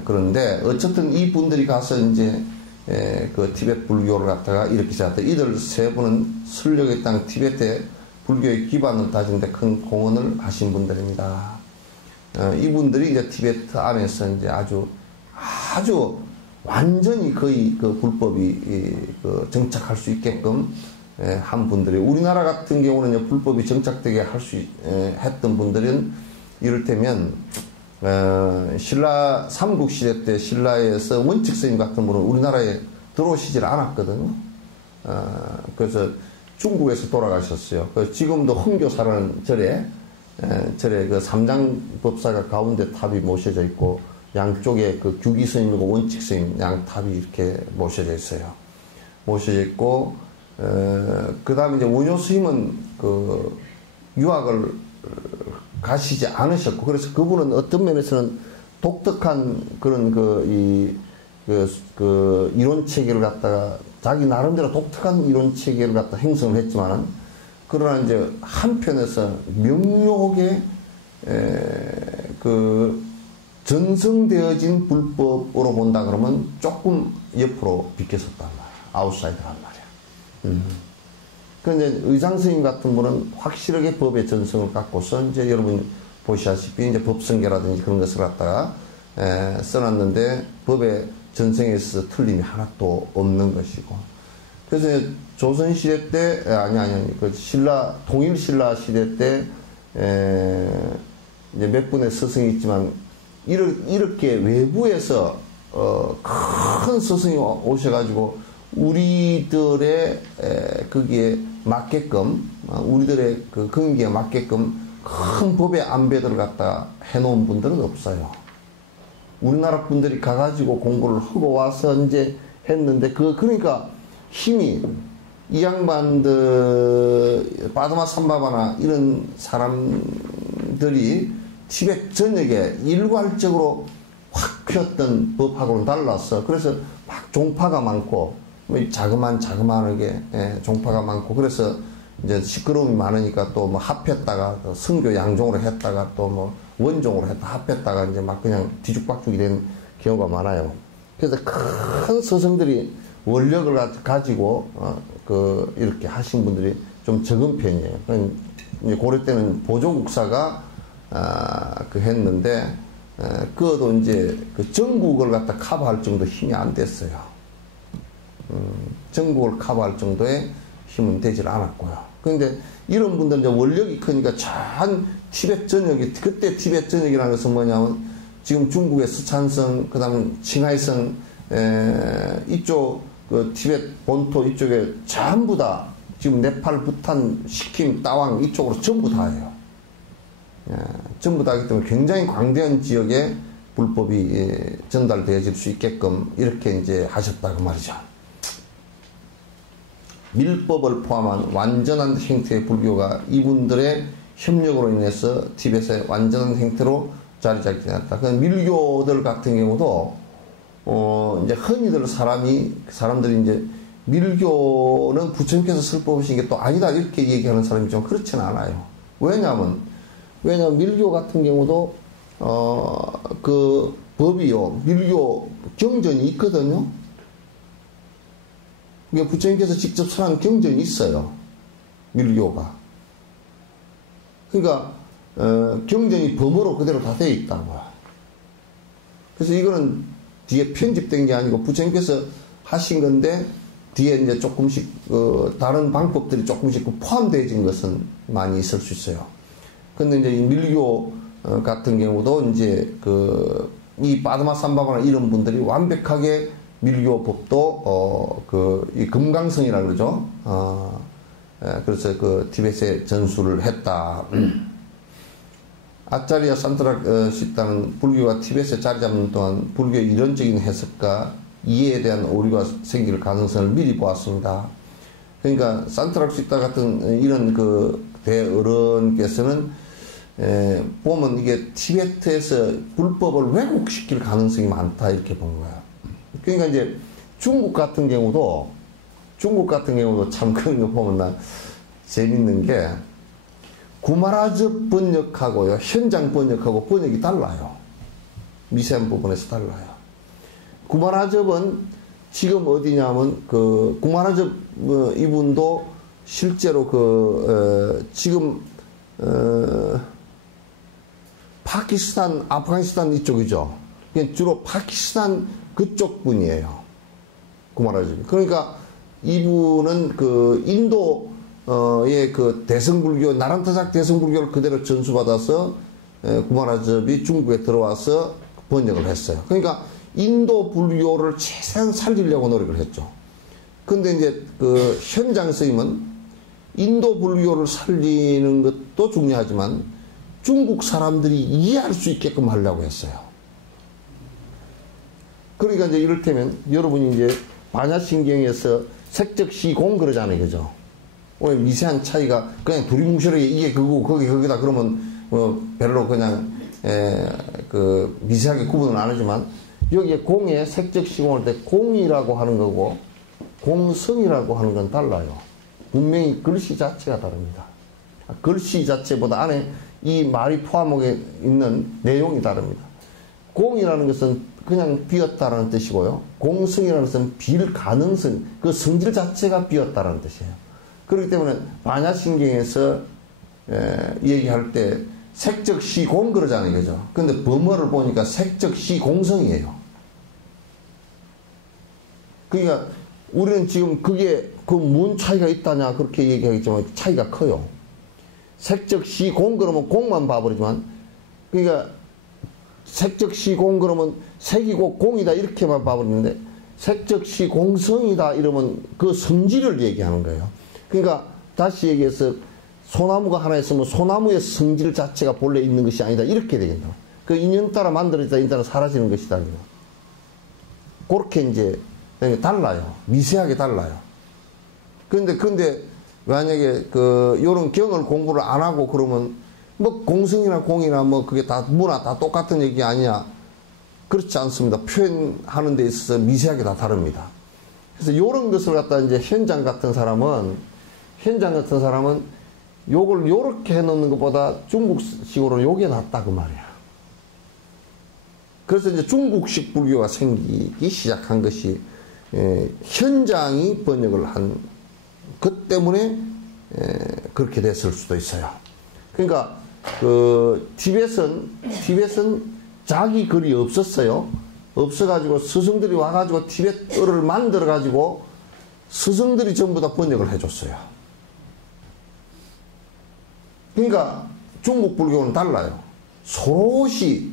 그런데 어쨌든 이 분들이 가서 이제 티베트 불교를 갖다가 이렇게 시작했다. 이들 세 분은 설력의 땅 티베트의 불교의 기반을 다지는데 큰 공헌을 하신 분들입니다. 이분들이 이제 티베트 안에서 이제 아주 완전히 거의 불법이 정착할 수 있게끔 한 분들이 우리나라 같은 경우는 불법이 정착되게 했던 분들은 이를테면 신라 삼국시대 때 신라에서 원칙스님 같은 분은 우리나라에 들어오시질 않았거든요. 그래서 중국에서 돌아가셨어요. 지금도 흥교사라는 절에 삼장법사가 가운데 탑이 모셔져 있고 양쪽에 규기스님이고 원칙스님 양 탑이 이렇게 모셔져 있어요. 모셔져 있고 그 다음에 이제 원효스님은 유학을 가시지 않으셨고 그래서 그분은 어떤 면에서는 독특한 그런 이론 체계를 갖다가 자기 나름대로 독특한 이론 체계를 갖다 행성을 했지만은 그러나 이제 한편에서 명료하게 전성되어진 불법으로 본다 그러면 조금 옆으로 비켜섰단 말이야. 아웃사이더란 말이야. 그런데 의상스님 같은 분은 확실하게 법의 전성을 갖고서 이제 여러분 보시다시피 이제 법성계라든지 그런 것을 갖다가 써놨는데 법의 전성에 있어서 틀림이 하나도 없는 것이고 그래서 조선시대 때 통일 신라 시대 때 이제 몇 분의 스승이 있지만 이렇게 외부에서 큰 스승이 오셔가지고 우리들의 거기에 맞게끔 우리들의 근기에 맞게끔 큰 법의 안배들을 갖다 해놓은 분들은 없어요. 우리나라 분들이 가가지고 공부를 하고 와서 이제 했는데 그러니까 힘이 이 양반들 바드마 삼바바나 이런 사람들이 티베트 전역에 일괄적으로 확 폈던 법하고는 달라서 그래서 막 종파가 많고 자그마하게 종파가 많고 그래서 이제 시끄러움이 많으니까 또 뭐 합했다가 성교 양종으로 했다가 또 뭐 원종으로 했다 합했다가 이제 막 그냥 뒤죽박죽이 된 경우가 많아요. 그래서 큰 스승들이 원력을 가지고 이렇게 하신 분들이 좀 적은 편이에요. 이제 고려 때는 보조국사가 했는데 그것도 이제 전국을 갖다 커버할 정도 힘이 안 됐어요. 전국을 커버할 정도의 힘은 되질 않았고요. 그런데 이런 분들은 이제 원력이 크니까 전 티베트 전역이, 그때 티베트 전역이라는 것은 뭐냐면 지금 중국의 스촨성, 그 다음 칭하이성, 이쪽 티베트 본토 이쪽에 전부 다 지금 네팔, 부탄, 시킴, 따왕 이쪽으로 전부 다예요. 전부 다이기 때문에 굉장히 광대한 지역에 불법이 전달되어질 수 있게끔 이렇게 이제 하셨다고 말이죠. 밀법을 포함한 완전한 형태의 불교가 이분들의 협력으로 인해서 티벳의 완전한 형태로 자리 잡게 되었다. 그 밀교들 같은 경우도 이제 흔히들 사람들이 이제 밀교는 부처님께서 설법하신 게 또 아니다 이렇게 얘기하는 사람이 좀 그렇지는 않아요. 왜냐하면 왜냐하면 밀교 같은 경우도 그 법이요, 밀교 경전이 있거든요. 그러니까 부처님께서 직접 설한 경전이 있어요. 밀교가. 그러니까 경전이 범어로 그대로 다 되어 있다고요. 그래서 이거는 뒤에 편집된 게 아니고 부처님께서 하신 건데 뒤에 이제 조금씩 다른 방법들이 조금씩 포함되어진 것은 많이 있을 수 있어요. 근데 이제 이 밀교 같은 경우도 이제 이 빠드마삼바바나 이런 분들이 완벽하게 밀교 법도 이 금강성이라 그러죠. 그래서 그 티벳에 전수를 했다. 아차리아 산트락시타는 불교가 티벳에 자리 잡는 동안 불교의 이론적인 해석과 이해에 대한 오류가 생길 가능성을 미리 보았습니다. 그러니까 산트락시타 같은 이런 그 대어른께서는 보면 이게 티베트에서 불법을 왜곡시킬 가능성이 많다 이렇게 본 거야. 그러니까 이제 중국 같은 경우도 참 그런 거 보면 나 재밌는 게 구마라즈 번역하고요 현장 번역하고 번역이 달라요. 미세한 부분에서 달라요. 구마라접은 지금 어디냐면 구마라접 이분도 실제로 지금 파키스탄, 아프가니스탄 이쪽이죠. 주로 파키스탄 그쪽 분이에요. 구마라접. 그러니까 이분은 인도의 대성불교, 나란타작 대성불교를 그대로 전수받아서 구마라접이 중국에 들어와서 번역을 했어요. 그러니까 인도 불교를 최대한 살리려고 노력을 했죠. 근데 이제 현장 스님은 인도 불교를 살리는 것도 중요하지만 중국 사람들이 이해할 수 있게끔 하려고 했어요. 그러니까 이제 이를테면 여러분이 이제 반야신경에서 색적시공 그러잖아요. 그죠? 오늘 미세한 차이가 그냥 두리뭉실하게 이게 그거고 거기다 그러면 별로 그냥 미세하게 구분은 안 하지만 여기에 공에 색적시공할 때 공이라고 하는 거고 공성이라고 하는 건 달라요. 분명히 글씨 자체가 다릅니다. 글씨 자체보다 안에 이 말이 포함하게 있는 내용이 다릅니다. 공이라는 것은 그냥 비었다라는 뜻이고요. 공성이라는 것은 빌 가능성, 그 성질 자체가 비었다라는 뜻이에요. 그렇기 때문에 반야신경에서 얘기할 때 색적시공 그러잖아요. 그죠? 근데 범어를 보니까 색적시공성이에요. 그러니까 우리는 지금 그게 뭔 차이가 있다냐 그렇게 얘기하겠지만 차이가 커요. 색적시공 그러면 공만 봐버리지만 그러니까 색적시공 그러면 색이고 공이다 이렇게만 봐버리는데 색적시공성이다 이러면 그 성질을 얘기하는 거예요. 그러니까 다시 얘기해서 소나무가 하나 있으면 소나무의 성질 자체가 본래 있는 것이 아니다 이렇게 되겠다. 그 인연 따라 만들어지다 인자는 사라지는 것이다. 그렇게 이제 달라요. 미세하게 달라요. 근데 만약에 요런 경을 공부를 안 하고 그러면 뭐 공성이나 공이나 뭐 그게 다 문화 다 똑같은 얘기 아니냐? 그렇지 않습니다. 표현하는 데 있어서 미세하게 다 다릅니다. 그래서 요런 것을 갖다 이제 현장 같은 사람은 요걸 요렇게 해놓는 것보다 중국식으로 요게 낫다 그 말이야. 그래서 이제 중국식 불교가 생기기 시작한 것이 현장이 번역을 한 것 때문에 그렇게 됐을 수도 있어요. 그러니까 티벳은 자기 글이 없었어요. 없어가지고 스승들이 와가지고 티벳어를 만들어가지고 스승들이 전부 다 번역을 해줬어요. 그러니까 중국 불교는 달라요. 소롯이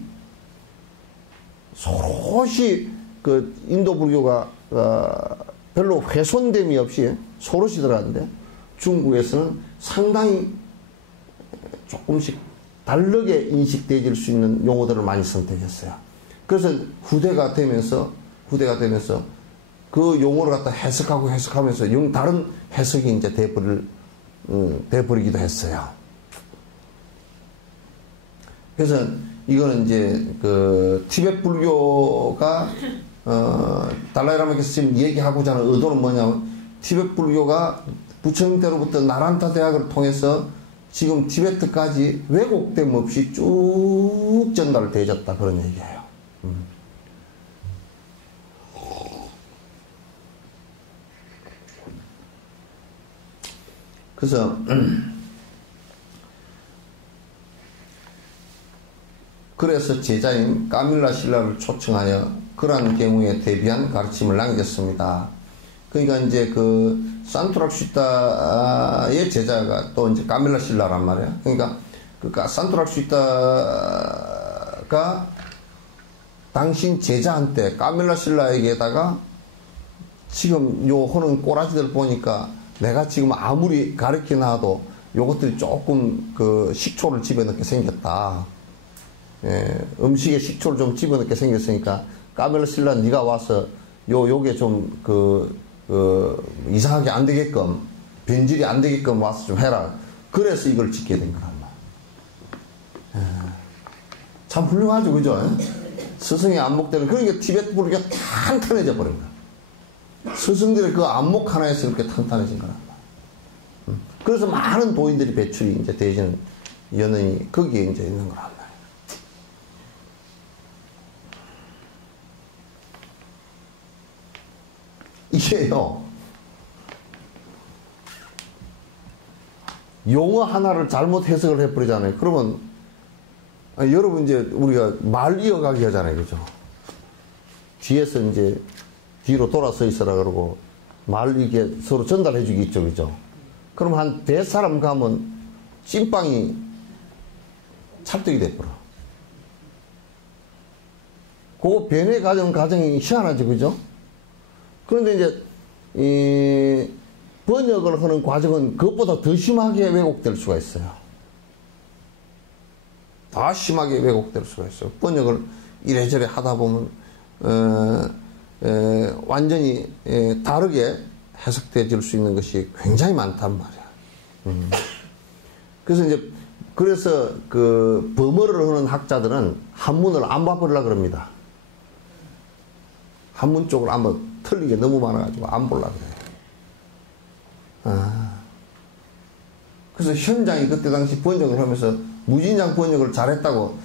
인도 불교가 별로 훼손됨이 없이 소롯이 들어갔는데 중국에서는 상당히 조금씩 다르게 인식되질 수 있는 용어들을 많이 선택했어요. 그래서 후대가 되면서 그 용어를 갖다 해석하면서 다른 해석이 이제 돼버리기도 했어요. 그래서 이거는 이제 티벳 불교가 달라이라마께서 지금 얘기하고자 하는 의도는 뭐냐면 티벳 불교가 부처님 때로부터 나란타 대학을 통해서 지금 티베트까지 왜곡됨 없이 쭉 전달되어졌다 그런 얘기예요. 그래서 그래서 제자인 까밀라 신라를 초청하여 그러한 경우에 대비한 가르침을 남겼습니다. 그러니까 이제 그 산투락슈타의 제자가 또 이제 까밀라 신라란 말이야. 그러니까 그 산투락슈타가 당신 제자한테 까밀라 신라에게다가 지금 요 하는 꼬라지들 보니까 내가 지금 아무리 가르쳐 놔도 요것들이 조금 그 식초를 집어넣게 생겼다. 예, 음식에 식초를 좀 집어넣게 생겼으니까 까밀라 신라 네가 와서 요게 좀 이상하게 안 되게끔 변질이 안 되게끔 와서 좀 해라. 그래서 이걸 짓게 된 거란 말이야. 참 훌륭하죠, 그죠? 스승의 안목대로 그러니까 티베트 불교가 탄탄해져 버린 거야. 스승들의 그 안목 하나에서 이렇게 탄탄해진 거란 말이야. 그래서 많은 도인들이 배출이 이제 되시는 연원이 거기에 이제 있는 거란 말이야. 이게요, 용어 하나를 잘못 해석을 해버리잖아요. 그러면, 여러분 이제 우리가 말 이어가기 하잖아요. 그죠? 뒤에서 이제 뒤로 돌아서 있어라 그러고, 말 이게 서로 전달해 주기 있죠. 그죠? 그럼 한 100사람 가면 찐빵이 찰떡이 돼버려. 그 변해 과정이 희한하죠. 그죠? 그런데 이제, 이, 번역을 하는 과정은 그것보다 더 심하게 왜곡될 수가 있어요. 더 심하게 왜곡될 수가 있어요. 번역을 이래저래 하다 보면, 완전히, 다르게 해석되어질 수 있는 것이 굉장히 많단 말이야. 그래서 이제, 그래서 그, 범어를 하는 학자들은 한문을 안 봐버리려고 그럽니다. 한문 쪽으로 한번 틀리게 너무 많아가지고 안 보려고 그래요. 그래서 현장이 그때 당시 번역을 하면서 무진장 번역을 잘했다고,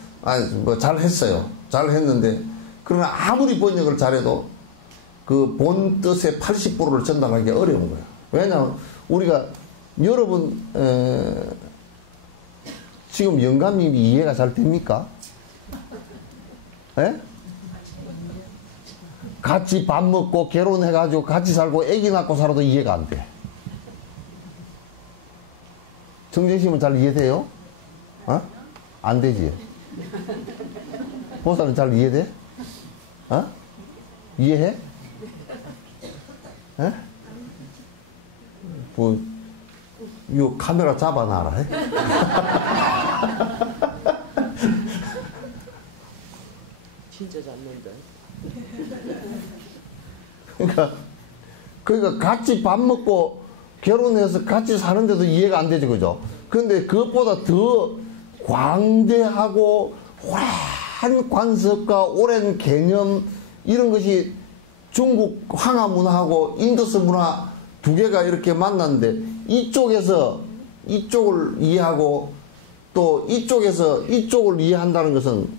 잘했어요. 잘했는데, 그러나 아무리 번역을 잘해도 그 본 뜻의 80%를 전달하기 어려운 거예요. 왜냐하면 우리가 여러분, 지금 영감님이 이해가 잘 됩니까? 예? 같이 밥 먹고 결혼해가지고 같이 살고 애기 낳고 살아도 이해가 안 돼. 정정심은 잘 이해돼요? 어? 안 되지. 보살은 잘 이해돼? 어? 이해해? 에? 뭐, 요 카메라 잡아놔라. 진짜 잡는다. 그러니까 같이 밥 먹고 결혼해서 같이 사는데도 이해가 안 되죠, 그죠? 그런데 그것보다 더 광대하고 오랜 관습과 오랜 개념 이런 것이 중국 황하 문화하고 인도스 문화 두 개가 이렇게 만났는데 이쪽에서 이쪽을 이해하고 또 이쪽에서 이쪽을 이해한다는 것은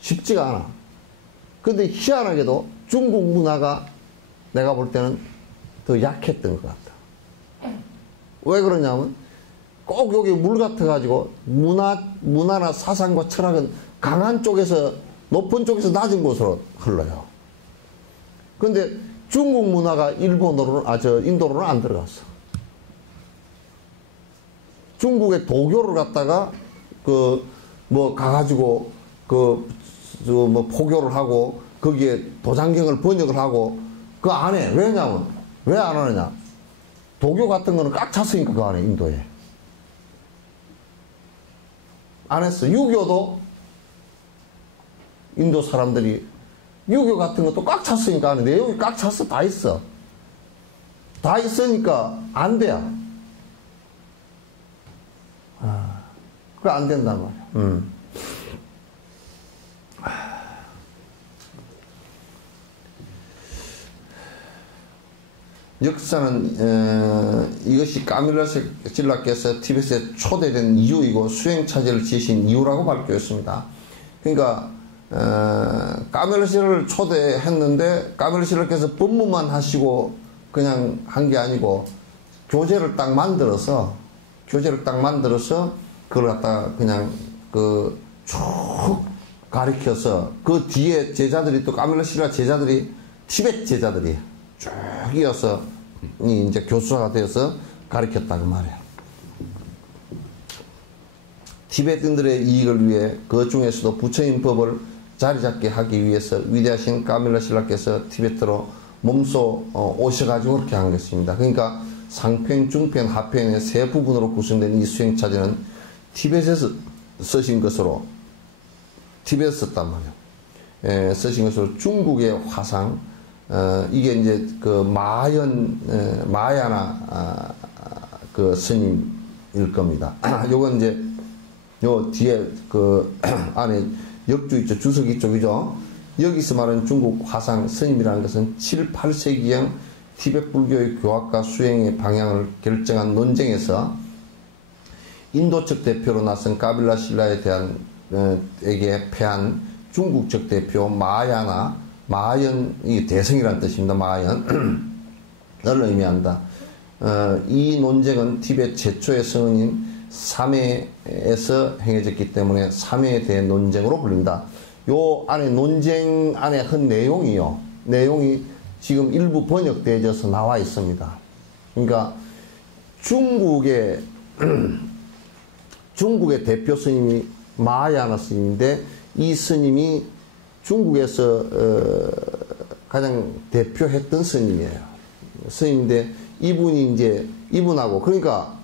쉽지가 않아. 근데 희한하게도 중국 문화가 내가 볼 때는 더 약했던 것 같다. 왜 그러냐면 꼭 여기 물 같아가지고 문화나 사상과 철학은 강한 쪽에서 높은 쪽에서 낮은 곳으로 흘러요. 근데 중국 문화가 인도로는 안 들어갔어. 중국의 도교를 갖다가 가가지고 포교를 하고 거기에 도장경을 번역을 하고 그 안에 왜냐면 왜 안 하느냐? 도교 같은 거는 꽉 찼으니까 그 안에 인도에 안 했어. 유교도 인도 사람들이 유교 같은 것도 꽉 찼으니까 안에 내용이 꽉 찼어. 다 있어. 다 있으니까 안 돼. 그거 안 된단 말이야. 역사는 이것이 까밀라 신라께서 티벳에 초대된 이유이고 수행차제를 지신 이유라고 밝혀있습니다. 그러니까 까밀라 신라를 초대했는데 까밀라 신라께서 법무만 하시고 그냥 한 게 아니고 교재를 딱 만들어서 그걸 갖다가 그냥 쭉 가리켜서 그 뒤에 제자들이 또 까밀라 신라 제자들이 티벳 제자들이 쭉 이어서 이제 교수가 되어서 가르쳤다고 말이에요. 티베트인들의 이익을 위해 그 중에서도 부처님 법을 자리잡게 하기 위해서 위대하신 까밀라 신라께서 티베트로 몸소 오셔가지고 그렇게 한 것입니다. 그러니까 상편, 중편, 하편의 세 부분으로 구성된 이 수행차제는 티베트에서 쓰신 것으로 티베트에서 썼단 말이에요. 쓰신 것으로 중국의 화상, 이게 이제 그 마야나 그 스님일 겁니다. 요건 이제 요 뒤에 그 안에 역주 있죠. 주석이 쪽이죠. 여기서 말하는 중국 화상 스님이라는 것은 7, 8세기형 티베트 불교의 교학과 수행의 방향을 결정한 논쟁에서 인도 측 대표로 나선 까빌라 신라에 대한 에게 패한 중국 측 대표 마연이 대성이라는 뜻입니다. 마연을 의미한다. 이 논쟁은 티베트 최초의 성은인 삼해에서 행해졌기 때문에 삼해에 대해 논쟁으로 불린다. 요 안에 논쟁 안에 한 내용이 지금 일부 번역되어져서 나와 있습니다. 그러니까 중국의 대표 스님이 마하야나 스님인데 이 스님이 중국에서 가장 대표했던 스님이에요. 스님인데 이분하고 그러니까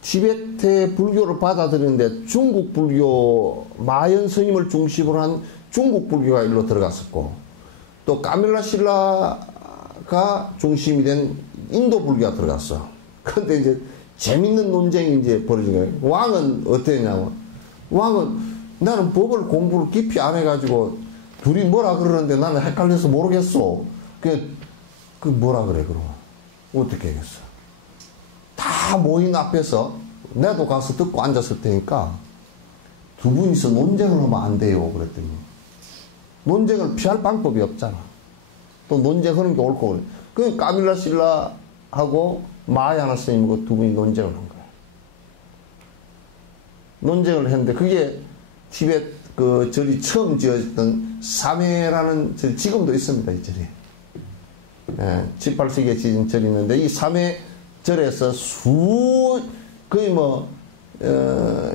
티베트의 불교를 받아들이는데 중국 불교 마연 스님을 중심으로 한 중국 불교가 일로 들어갔었고 또 까밀라 신라가 중심이 된 인도 불교가 들어갔어. 그런데 이제 재밌는 논쟁이 이제 벌어진 거예요. 왕은 어땠냐면 왕은 나는 법을 공부를 깊이 안 해가지고 둘이 뭐라 그러는데 나는 헷갈려서 모르겠어. 그 뭐라 그래 그러면 어떻게 하겠어? 다 모인 앞에서 나도 가서 듣고 앉았을 테니까 두 분이서 논쟁을 하면 안 돼요. 그랬더니 논쟁을 피할 방법이 없잖아. 또 논쟁하는 게 옳고 그래. 그 까밀라 신라하고 마하야나 스님하고 두 분이 논쟁을 한 거야. 논쟁을 했는데 그게 티베트 그 절이 처음 지어졌던 삼해라는 절 지금도 있습니다. 이 절이. 7, 8세기에 지은 절이 있는데 이 삼해 절에서 거의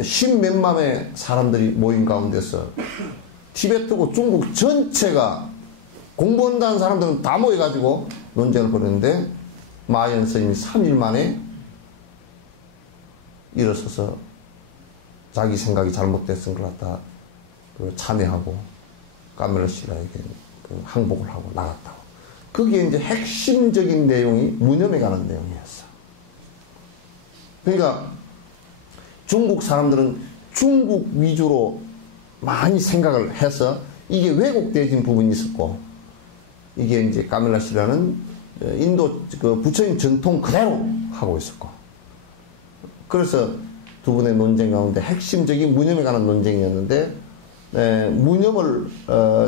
십몇만의 사람들이 모인 가운데서 티베트고 중국 전체가 공부한다는 사람들은 다 모여가지고 논쟁을 벌였는데 마연 스님이 3일 만에 일어서서 자기 생각이 잘못됐은 걸 갖다 참여하고 까밀라 신라에게 항복을 하고 나갔다고. 그게 이제 핵심적인 내용이 무념에 관한 내용이었어. 그러니까 중국 사람들은 중국 위주로 많이 생각을 해서 이게 왜곡되어진 부분이 있었고 이게 이제 까밀라 신라는 인도 그 부처님 전통 그대로 하고 있었고 그래서 두 분의 논쟁 가운데 핵심적인 무념에 관한 논쟁이었는데 무념을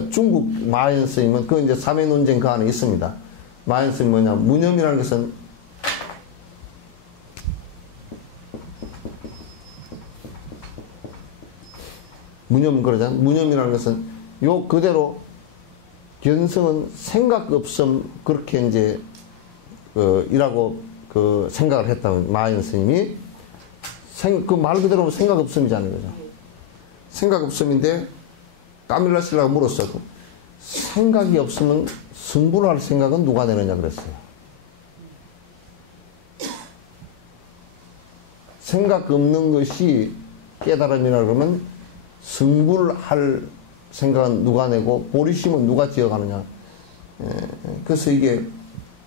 중국 마연 스님은 그 이제 삼해 논쟁 그 안에 있습니다. 마연 스님 뭐냐 무념이라는 것은 무념 그러잖아. 무념이라는 것은 요 그대로 견성은 생각 없음 그렇게 이제 이라고 그 생각을 했다는 마연 스님이 그 말 그대로 생각 없음이잖아요. 그죠? 생각 없음인데 까밀라 신라가 물었어. 생각이 없으면 승부할 생각은 누가 내느냐 그랬어요. 생각 없는 것이 깨달음이라 그러면 승부를 할 생각은 누가 내고 보리심은 누가 지어가느냐. 그래서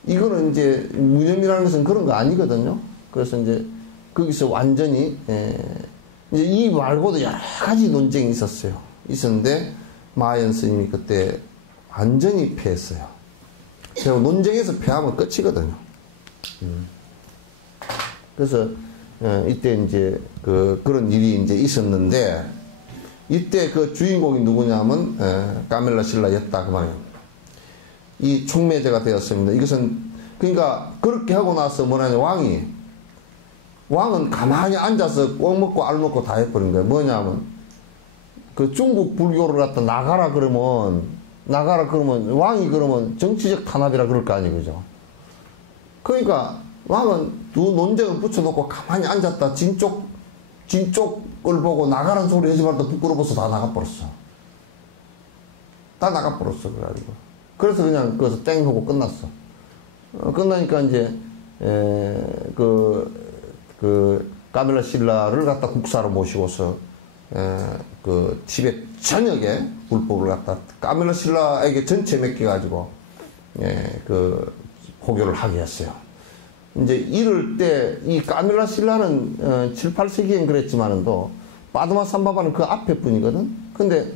이거는 이제 무념이라는 것은 그런 거 아니거든요. 그래서 이제 거기서 완전히 이제 이 말고도 여러 가지 논쟁이 있었는데 마연 스님이 그때 완전히 패했어요. 그리고 논쟁에서 패하면 끝이거든요. 그래서 이때 이제 그런 일이 이제 있었는데 이때 그 주인공이 누구냐면 까밀라 신라였다 그 말이에요. 이 촉매제가 되었습니다. 이것은 그러니까 그렇게 하고 나서 뭐냐면 왕은 가만히 앉아서 꼭 먹고 알 먹고 다 해버린 거예요. 뭐냐면 그 중국 불교를 갖다 나가라 그러면 왕이 그러면 정치적 탄압이라 그럴 거 아니에요, 그죠? 그러니까 왕은 두 논쟁을 붙여놓고 가만히 앉았다 진쪽을 보고 나가라는 소리 하지 말고 부끄러워서 다 나가버렸어. 다 나가버렸어. 그래서 그냥 거기서 땡 하고 끝났어. 끝나니까 이제 까밀라 신라를 갖다 국사로 모시고서 그 티벳 전역에 불법을 갖다 까밀라 신라에게 전체 맡겨가지고 그 포교를 하게 했어요. 이제 이럴 때 이 까밀라 신라는 7, 8세기엔 그랬지만은도 빠드마 삼바바는 그 앞에 뿐이거든. 근데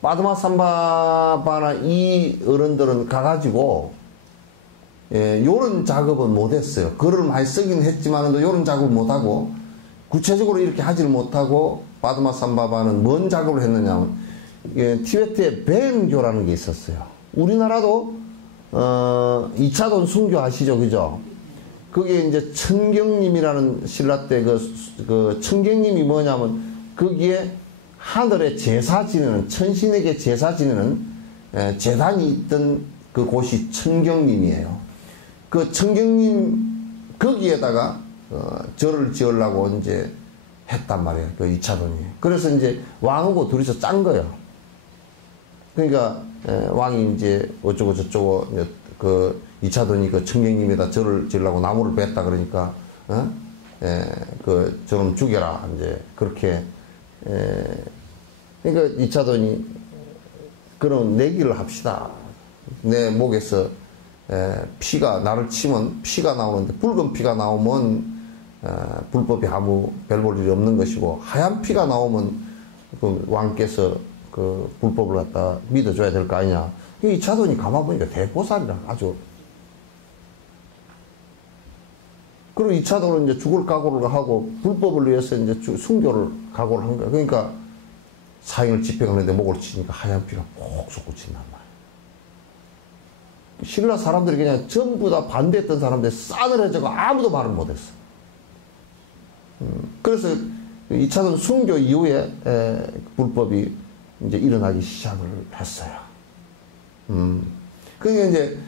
빠드마 삼바바나 이 어른들은 가가지고 요런 작업은 못했어요. 글을 많이 쓰긴 했지만은도 요런 작업을 못하고 구체적으로 이렇게 하지를 못하고 빠드마 삼바바는 뭔 작업을 했느냐면 티베트에 벤교라는 게 있었어요. 우리나라도 2차돈 순교 아시죠? 그죠? 그게 이제 천경님이라는 신라 때 그 천경님이 뭐냐면 거기에 하늘에 제사 지내는 천신에게 제사 지내는 재단이 있던 그 곳이 천경님이에요. 그 천경님 거기에다가 절을 지으려고 이제 했단 말이에요. 그 2차돈이. 그래서 이제 왕하고 둘이서 짠 거예요. 그러니까 왕이 이제 어쩌고 저쩌고 그 2차돈이 그 천경님에다 절을 지으려고 나무를 뺐다 그러니까 그 저놈 죽여라 이제 그렇게 그러니까 2차돈이 그럼 내기를 합시다. 내 목에서 피가 나를 치면 피가 나오는데 붉은 피가 나오면 불법이 아무 별 볼 일이 없는 것이고 하얀 피가 나오면 그 왕께서 그 불법을 갖다 믿어줘야 될 거 아니냐. 이 차돈이 가만 보니까 대보살이라 아주. 그리고 이 차돈은 이제 죽을 각오를 하고 불법을 위해서 이제 순교를 각오를 한 거야. 그러니까 사형을 집행하는데 목을 치니까 하얀 피가 폭 솟고 친단 말이야. 신라 사람들이 그냥 전부 다 반대했던 사람들이 싸늘해져서 아무도 말을 못했어. 그래서 2차돈 순교 이후에 불법이 이제 일어나기 시작을 했어요. 그러니까 이제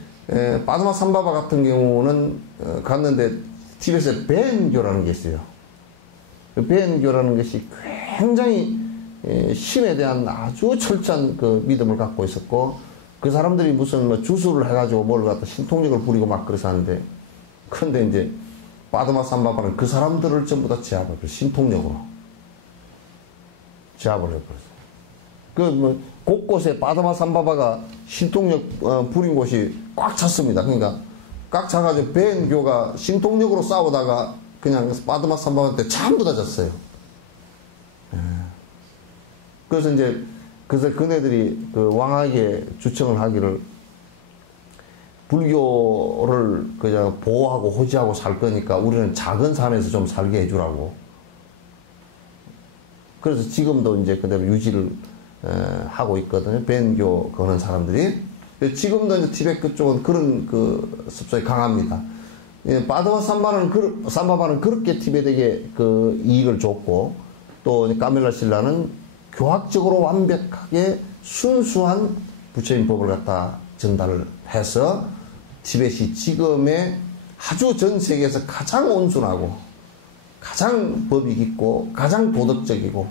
빠드마 삼바바 같은 경우는 갔는데 티벳에 벤교라는 게 있어요. 벤교라는 것이 굉장히 신에 대한 아주 철저한 그 믿음을 갖고 있었고 그 사람들이 무슨 뭐 주술을 해가지고 뭘 갖다 신통력을 부리고 막 그래서 하는데 그런데 이제 빠드마 삼바바는 그 사람들을 전부 다 제압해버렸어요. 신통력으로 제압을 해버렸어요. 그 뭐 곳곳에 빠드마 삼바바가 신통력 부린 곳이 꽉 찼습니다. 그러니까 꽉 차가지고 벤교가 신통력으로 싸우다가 그냥 빠드마 삼바바한테 전부 다 졌어요. 그래서 이제 그네들이 그 왕에게 주청을 하기를 불교를 그냥 보호하고 호지하고 살 거니까 우리는 작은 산에서 좀 살게 해주라고. 그래서 지금도 이제 그대로 유지를 하고 있거든요. 벤교 거는 사람들이. 지금도 이제 티벳 그쪽은 그런 그 습성이 강합니다. 빠드마 삼바바는 그렇게 티벳에게 그 이익을 줬고 또 까밀라 신라는 교학적으로 완벽하게 순수한 부처님법을 갖다 전달을 해서 티벳이 지금의 아주 전 세계에서 가장 온순하고 가장 법이 깊고 가장 도덕적이고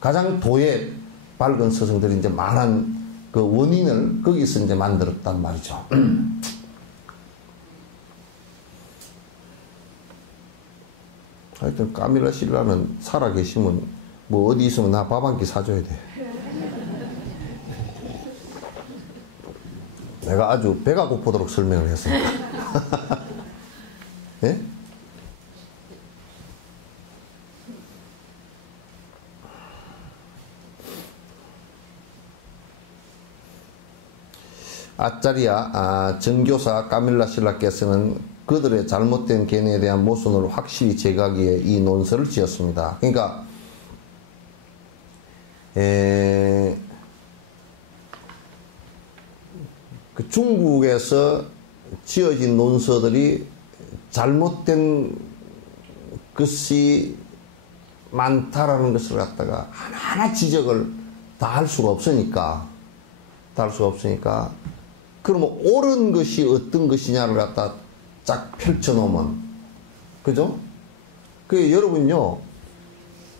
가장 도에 밝은 스승들이 이제 많은 그 원인을 거기서 이제 만들었단 말이죠. 하여튼 까밀라 신라는 살아 계시면 뭐 어디 있으면 나 밥 한 끼 사줘야 돼. 내가 아주 배가 고프도록 설명을 했으니까. 예? 아짜리아 정교사 까밀라 신라께서는 그들의 잘못된 견해에 대한 모순을 확실히 제거하기 위해 이 논서를 지었습니다. 그러니까 그 중국에서 지어진 논서들이 잘못된 것이 많다라는 것을 갖다가 하나하나 지적을 다 할 수가 없으니까 그러면 옳은 것이 어떤 것이냐를 갖다 쫙 펼쳐놓으면, 그죠? 그 여러분요,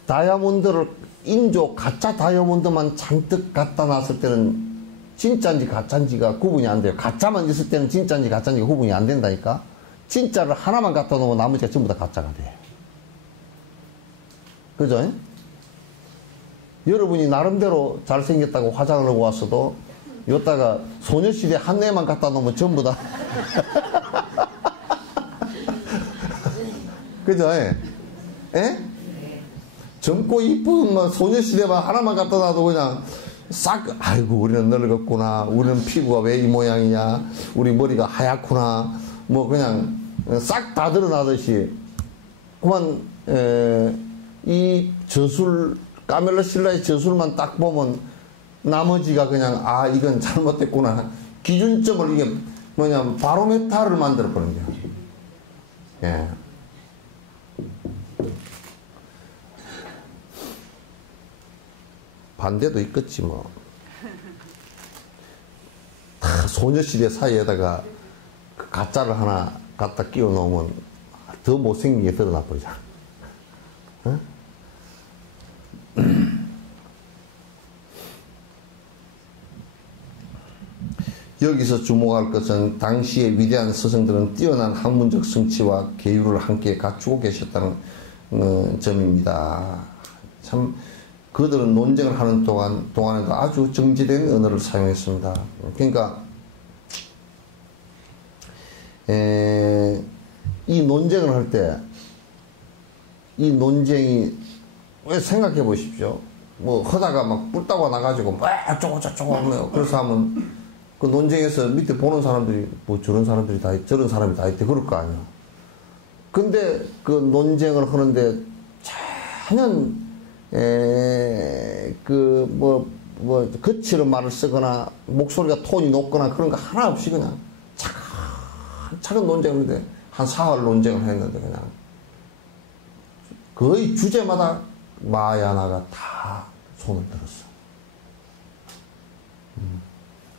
다이아몬드를 인조 가짜 다이아몬드만 잔뜩 갖다 놨을 때는 진짜인지 가짜인지가 구분이 안 돼요. 가짜만 있을 때는 진짜인지 가짜인지가 구분이 안 된다니까. 진짜를 하나만 갖다 놓으면 나머지가 전부 다 가짜가 돼. 그죠? 여러분이 나름대로 잘생겼다고 화장을 하고 왔어도 요따가 소녀시대 한 애만 갖다 놓으면 전부 다 그죠? 예? 젊고 이쁜 소녀시대만 하나만 갖다 놔도 그냥 싹, 아이고 우리는 늙었구나, 우리는 피부가 왜 이 모양이냐, 우리 머리가 하얗구나, 뭐 그냥 싹 다 드러나듯이 그만 이 저술, 까멜라 신라의 저술만 딱 보면 나머지가 그냥 아 이건 잘못됐구나, 기준점을, 이게 뭐냐 바로메타를 만들어 버린 거야. 예. 반대도 있겠지 뭐. 다 소녀시대 사이에다가 그 가짜를 하나 갖다 끼워 놓으면 더 못생긴 게 드러나 버리잖아. 어? 여기서 주목할 것은 당시의 위대한 스승들은 뛰어난 학문적 성취와 계율을 함께 갖추고 계셨다는 점입니다. 참 그들은 논쟁을 하는 동안에도 아주 정제된 언어를 사용했습니다. 그러니까 이 논쟁을 할 때 이 논쟁이, 왜 생각해 보십시오. 뭐 하다가 막 뿔따가 나가지고 막 어쩌고 하면, 그래서 하면 그 논쟁에서 밑에 보는 사람들이 뭐 저런 사람들이 다 저런 사람이 다 있대 그럴 거 아니야. 근데 그 논쟁을 하는데 전혀 거칠은 말을 쓰거나 목소리가 톤이 높거나 그런 거 하나 없이 그냥 차근 논쟁을 했는데 한 사흘 논쟁을 했는데 그냥 거의 주제마다 마야나가 다 손을 들었어.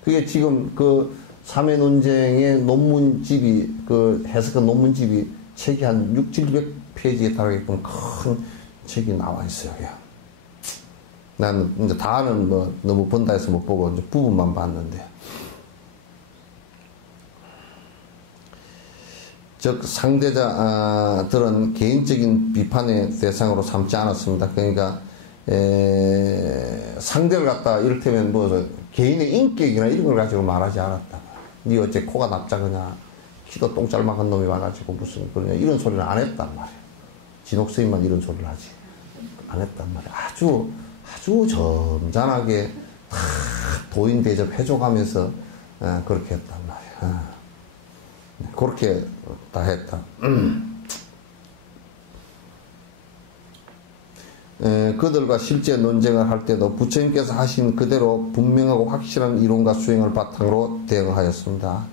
그게 지금 그 3회 논쟁의 논문집이, 그 해석한 논문집이 책이 한 600~700페이지에 달하게끔 큰 책이 나와 있어요. 나는 이제 다는 뭐 너무 번다 해서 못 보고 이제 부분만 봤는데, 즉 상대자들은 개인적인 비판의 대상으로 삼지 않았습니다. 그러니까 상대를 갖다 이를테면 뭐 개인의 인격이나 이런 걸 가지고 말하지 않았다. 니 어째 코가 납작하냐, 키도 똥짤막한 놈이 와가지고 무슨 그러냐, 이런 소리는 안 했단 말이야. 진옥스님만 이런 소리를 하지 안 했단 말이야. 아주 점잖하게 다 도인 대접 해줘가면서 그렇게 했단 말이야. 그렇게 다 했다. 그들과 실제 논쟁을 할 때도 부처님께서 하신 그대로 분명하고 확실한 이론과 수행을 바탕으로 대응하였습니다.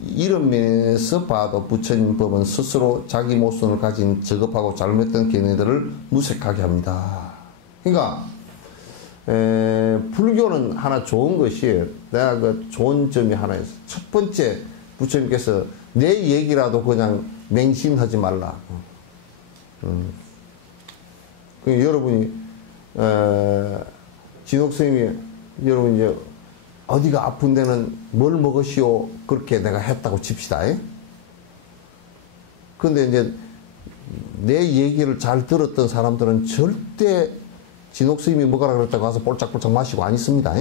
이런 면에서 봐도 부처님 법은 스스로 자기 모순을 가진 저급하고 잘못된 견해들을 무색하게 합니다. 그러니까 불교는 하나 좋은 것이, 내가 그 좋은 점이 하나 있어. 첫 번째, 부처님께서 내 얘기라도 그냥 맹신하지 말라. 여러분이 진옥스님이 여러분 이제 어디가 아픈 데는 뭘 먹으시오 그렇게 내가 했다고 칩시다. 근데 이제 내 얘기를 잘 들었던 사람들은 절대 진옥스님이 먹으라 그랬다고 가서 볼짝볼짝 마시고 안 있습니다.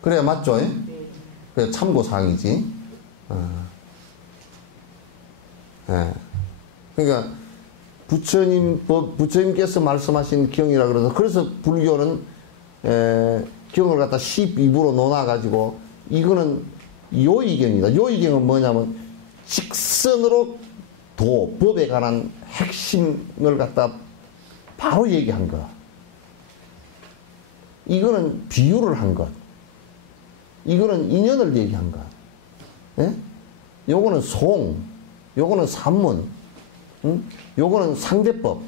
그래야 맞죠? 그래 참고사항이지. 그러니까 부처님께서 말씀하신 경이라 그래서 불교는 경을 갖다 12부로 놓아가지고 이거는 요의경이다. 요의경은 뭐냐면 직선으로 법에 관한 핵심을 갖다 바로 얘기한 것. 이거는 비유를 한 것. 이거는 인연을 얘기한 것. 예? 요거는 송, 요거는 산문, 요거는 상대법,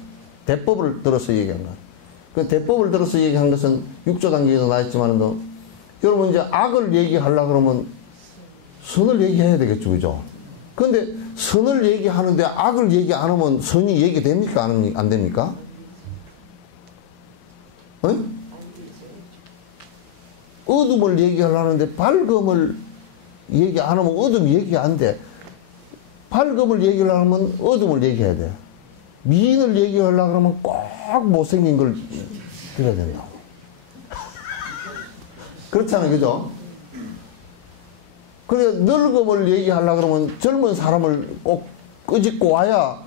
대법을 들어서 얘기한 것. 그 대법을 들어서 얘기한 것은 6조 단계에서 나왔지만도, 여러분 이제 악을 얘기하려고 그러면 선을 얘기해야 되겠죠, 그죠? 근데 선을 얘기하는데 악을 얘기 안 하면 선이 얘기됩니까? 안 됩니까? 응? 어둠을 얘기하려는데 밝음을 얘기 안 하면 어둠이 얘기 안 돼. 밝음을 얘기하려면 어둠을 얘기해야 돼. 미인을 얘기하려고 그러면 꼭 못생긴 걸 들어야 된다고. 그렇잖아요, 그죠? 그래, 늙음을 얘기하려고 그러면 젊은 사람을 꼭 끄집고 와야,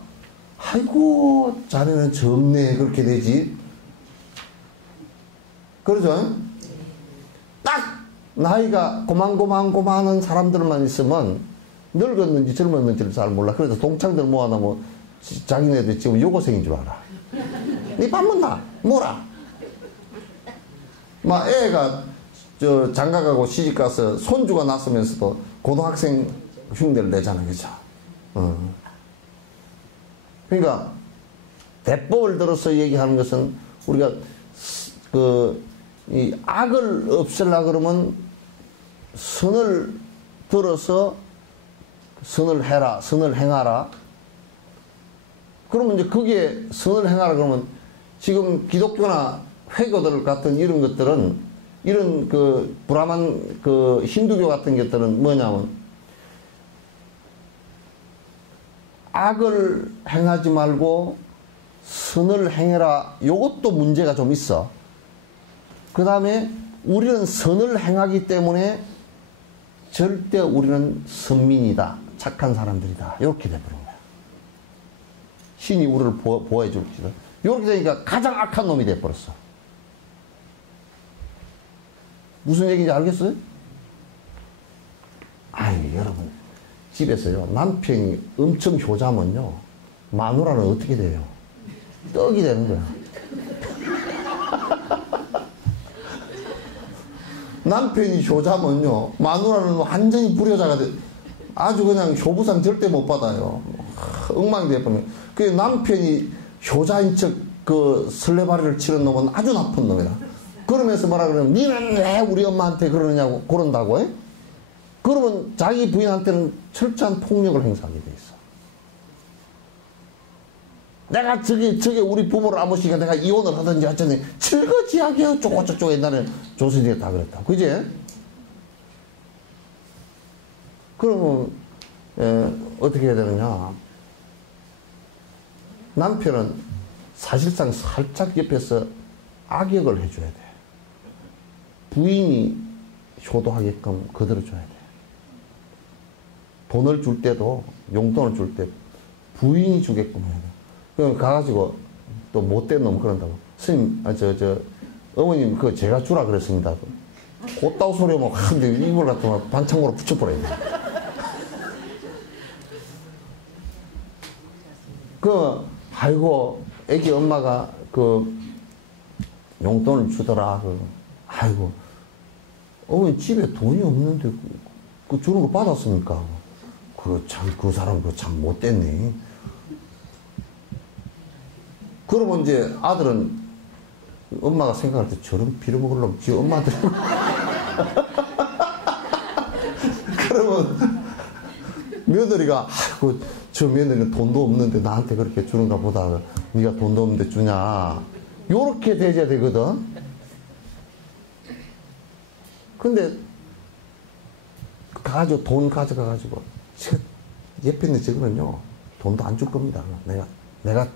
아이고, 자네는 젊네, 그렇게 되지. 그러죠? 딱, 나이가 고만고만한 사람들만 있으면, 늙었는지 젊었는지를 잘 몰라. 그래서 동창들 모아놓으면, 자기네들 지금 여고생인 줄 알아. 니 밥 먹나? 뭐라? 막 애가, 장가가고 시집가서 손주가 났으면서도 고등학생 흉내를 내잖아, 그죠? 그러니까, 대법을 들어서 얘기하는 것은 우리가 이 악을 없애려고 그러면 선을 들어서 선을 해라, 선을 행하라. 그러면 이제 거기에 선을 행하라 그러면 지금 기독교나 회교들 같은 이런 것들은 이런 브라만 힌두교 같은 것들은 뭐냐면 악을 행하지 말고 선을 행해라. 요것도 문제가 좀 있어. 그 다음에 우리는 선을 행하기 때문에 절대 우리는 선민이다. 착한 사람들이다. 이렇게 돼버린 거야. 신이 우리를 보호해 줄지도. 이렇게 되니까 가장 악한 놈이 돼버렸어. 무슨 얘기인지 알겠어요? 아이, 여러분. 집에서요, 남편이 엄청 효자면요, 마누라는 어떻게 돼요? 떡이 되는 거야. 남편이 효자면요, 마누라는 완전히 불효자가 돼. 아주 그냥 효부상 절대 못 받아요. 엉망이 돼버리면. 그 남편이 효자인 척 설레발이를 치는 놈은 아주 나쁜 놈이다. 그러면서 뭐라 그러면, 니는 왜 우리 엄마한테 그러느냐고, 그런다고 해? 그러면 자기 부인한테는 철저한 폭력을 행사하게 돼 있어. 내가 저게 우리 부모를 안 모시니까 내가 이혼을 하든지 하든지 즐거지하게 어쩌고 옛날에 조선시대에 다 그랬다. 그지? 그러면 어떻게 해야 되느냐. 남편은 사실상 살짝 옆에서 악역을 해줘야 돼. 부인이 효도하게끔 거들어줘야 돼. 돈을 줄 때도, 용돈을 줄 때 부인이 주게끔 해야 돼. 그럼 가가지고 또 못된 놈 그런다고. 스님, 어머님, 그거 제가 주라 그랬습니다. 곧다우 소리 하면, 이걸 갖다가 반창고로 붙여버려야 돼. 아이고, 애기 엄마가 용돈을 주더라. 아이고, 어머니 집에 돈이 없는데, 주는 거 받았습니까? 그 사람 참 못됐네. 그러면 이제 아들은 엄마가 생각할 때 저런 빌어먹으려면 지 엄마한테. 그러면 며느리가, 아이고, 저 며느리는 돈도 없는데 나한테 그렇게 주는가 보다. 네가 돈도 없는데 주냐. 요렇게 돼야 되거든. 근데 돈 가져가가지고 옆에 있는 저거는요, 돈도 안 줄 겁니다. 내가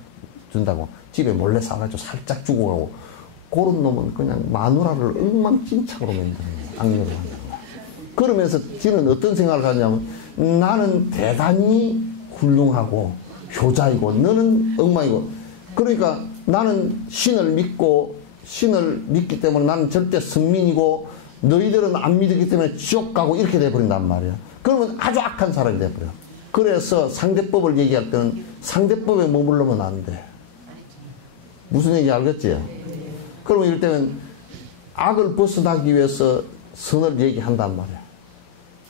준다고 집에 몰래 사가지고 살짝 주고 가고, 그런 놈은 그냥 마누라를 엉망진창으로 만드는 거야. 악력을 만드는 거야. 그러면서 지는 어떤 생각을 하냐면, 나는 대단히 훌륭하고 효자이고 너는 엉망이고, 그러니까 나는 신을 믿기 때문에 나는 절대 선민이고 너희들은 안 믿기 때문에 지옥 가고, 이렇게 돼버린단 말이야. 그러면 아주 악한 사람이 돼버려. 그래서 상대법을 얘기할 때는 상대법에 머물러면 안 돼. 무슨 얘기 알겠지? 그러면 이럴 때는 악을 벗어나기 위해서 선을 얘기한단 말이야.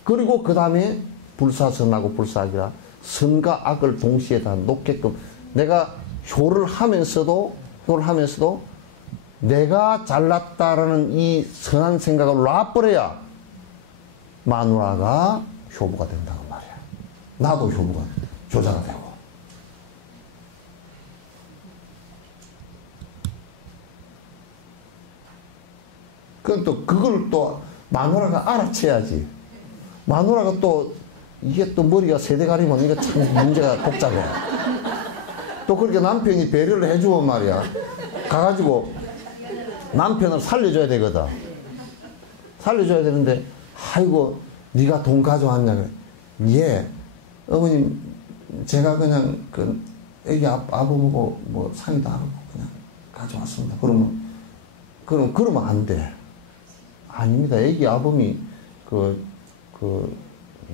그리고 그 다음에 불사선하고 불사악이라 선과 악을 동시에 다 놓게끔 내가 효를 하면서도 내가 잘났다라는 이 선한 생각을 놔버려야 마누라가 효부가 된다고 말이야. 나도 효자가 되고. 그걸 또 마누라가 알아채야지. 마누라가 또 이게 또 머리가 세대 가리면 이거 참 문제가 복잡해. 또 그렇게 남편이 배려를 해주면 말이야. 가가지고 남편을 살려줘야 되거든. 살려줘야 되는데 아이고 네가 돈 가져왔냐 그래. 예 어머님 제가 그냥 그 애기 아버보고 뭐 상의도 안 하고 그냥 가져왔습니다. 그러면 안 돼. 아닙니다. 애기 아범이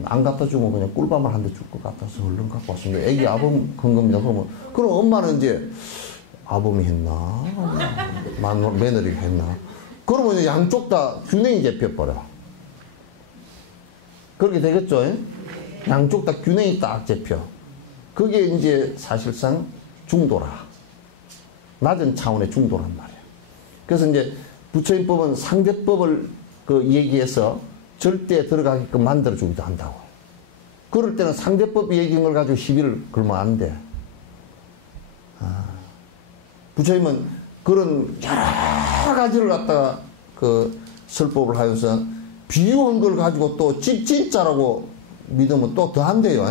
안 갖다 주면 그냥 꿀밤을 한 대 줄 것 같아서 얼른 갖고 왔습니다. 애기 아범 건 겁니다. 그럼 엄마는 이제 아범이 했나? 며느리가 했나? 그러면 이제 양쪽 다 균형이 잡혀버려. 그렇게 되겠죠? 양쪽 다 균형이 딱 잡혀. 그게 이제 사실상 중도라. 낮은 차원의 중도란 말이에요. 그래서 이제 부처인법은 상대법을 얘기해서 절대 들어가게끔 만들어주기도 한다고. 그럴 때는 상대법 얘기한 걸 가지고 시비를 걸면 안 돼. 부처님은 그런 여러 가지를 갖다가 설법을 하면서 비유한 걸 가지고 또 진짜라고 믿으면 또 더 안 돼요.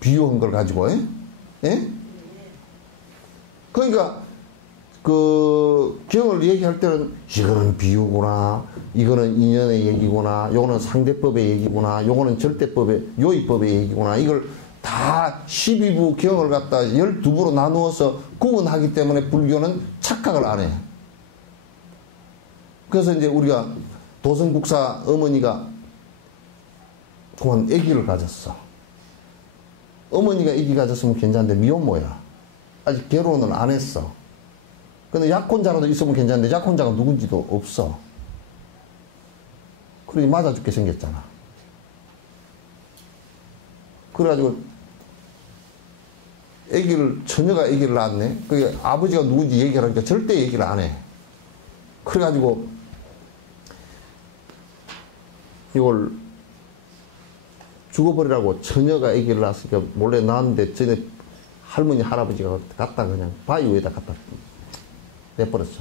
비유한 걸 가지고. 예? 그러니까 경을 얘기할 때는 이거는 비유구나, 이거는 인연의 얘기구나, 요거는 상대법의 얘기구나, 요거는 절대법의 요의법의 얘기구나, 이걸 다 12부 경을 갖다 12부로 나누어서 구분하기 때문에 불교는 착각을 안 해. 그래서 이제 우리가 도성국사 어머니가 그만 아기를 가졌어. 어머니가 아기 가졌으면 괜찮은데 미혼모야. 아직 결혼을 안 했어. 근데 약혼자라도 있으면 괜찮은데 약혼자가 누군지도 없어. 그러니 맞아 죽게 생겼잖아. 그래가지고 처녀가 아기를 낳았네. 그게 아버지가 누군지 얘기를 하니까 절대 얘기를 안 해. 그래가지고 이걸 죽어버리라고 처녀가 아기를 낳았으니까 몰래 낳았는데 전에 할머니 할아버지가 갖다 그냥 바위 위에다 갖다 내버렸어.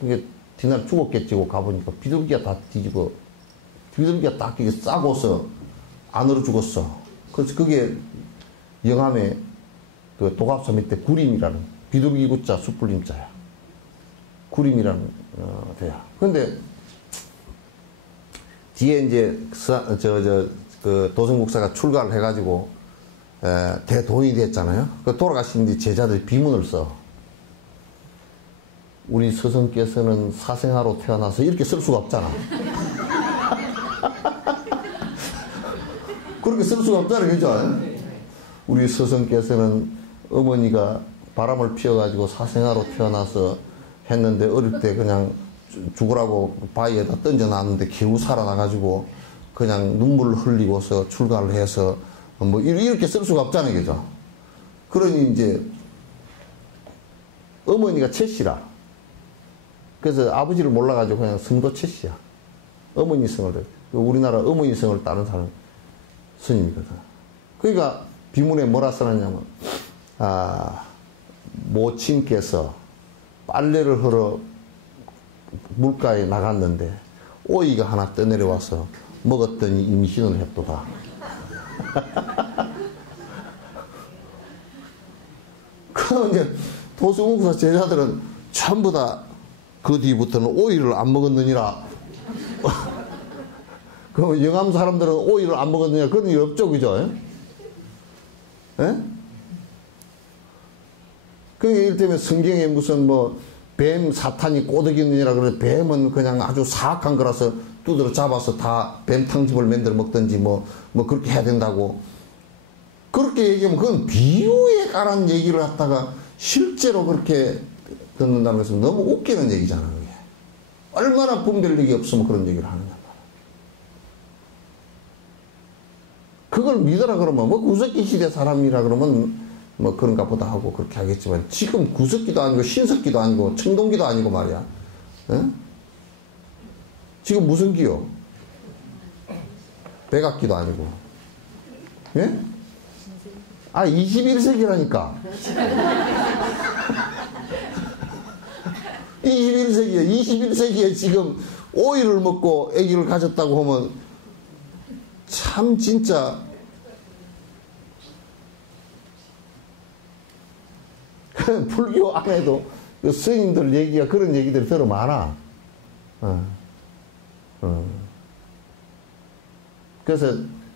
그게 뒤날 죽었겠지. 가보니까 비둘기가 다 뒤지고 비둘기가 딱 이게 싸고서 안으로 죽었어. 그래서 그게 영암의 도갑사 밑에 구림이라는 비둘기 구자 숯불림자야. 구림이라는 데야. 근데 뒤에 이제 도성국사가 출가를 해가지고 대도인이 됐잖아요. 돌아가신 뒤 제자들이 비문을 써. 우리 스승께서는 사생아로 태어나서 이렇게 쓸 수가 없잖아. 그렇게 쓸 수가 없잖아요. 그죠? 우리 스승께서는 어머니가 바람을 피워가지고 사생아로 태어나서 했는데 어릴 때 그냥 죽으라고 바위에다 던져놨는데 겨우 살아나가지고 그냥 눈물을 흘리고서 출가를 해서 뭐 이렇게 쓸 수가 없잖아요. 그죠? 그러니 이제 어머니가 채씨라. 그래서 아버지를 몰라가지고 그냥 성도 채씨야. 어머니 성을. 우리나라 어머니 성을 따른 사람 스님이거든. 그러니까 비문에 뭐라 써놨냐면 모친께서 빨래를 하러 물가에 나갔는데 오이가 하나 떠내려와서 먹었더니 임신을 했도다. 그럼 이제 도승국사 제자들은 전부 다 그 뒤부터는 오이를 안 먹었느니라. 그럼 영암 사람들은 오이를 안 먹었느냐 그런 일 없죠. 그죠? 예? 그러니까 이럴 때문에 성경에 무슨 뱀 사탄이 꼬드기느니라 그래. 뱀은 그냥 아주 사악한 거라서 두드러 잡아서 다 뱀탕집을 만들어 먹든지 뭐 그렇게 해야 된다고. 그렇게 얘기하면 그건 비유에 관한 얘기를 갖다가 실제로 그렇게 듣는다는 것은 너무 웃기는 얘기잖아, 그게. 얼마나 분별력이 없으면 그런 얘기를 하느냐. 그걸 믿으라 그러면, 뭐, 구석기 시대 사람이라 그러면, 뭐, 그런가 보다 하고 그렇게 하겠지만, 지금 구석기도 아니고, 신석기도 아니고, 청동기도 아니고 말이야. 에? 지금 무슨 기요? 백악기도 아니고. 예? 21세기라니까. 21세기에 지금 오이를 먹고 아기를 가졌다고 하면 참 진짜 불교 안에도 그 스님들 얘기가 그런 얘기들이 더러 많아. 그래서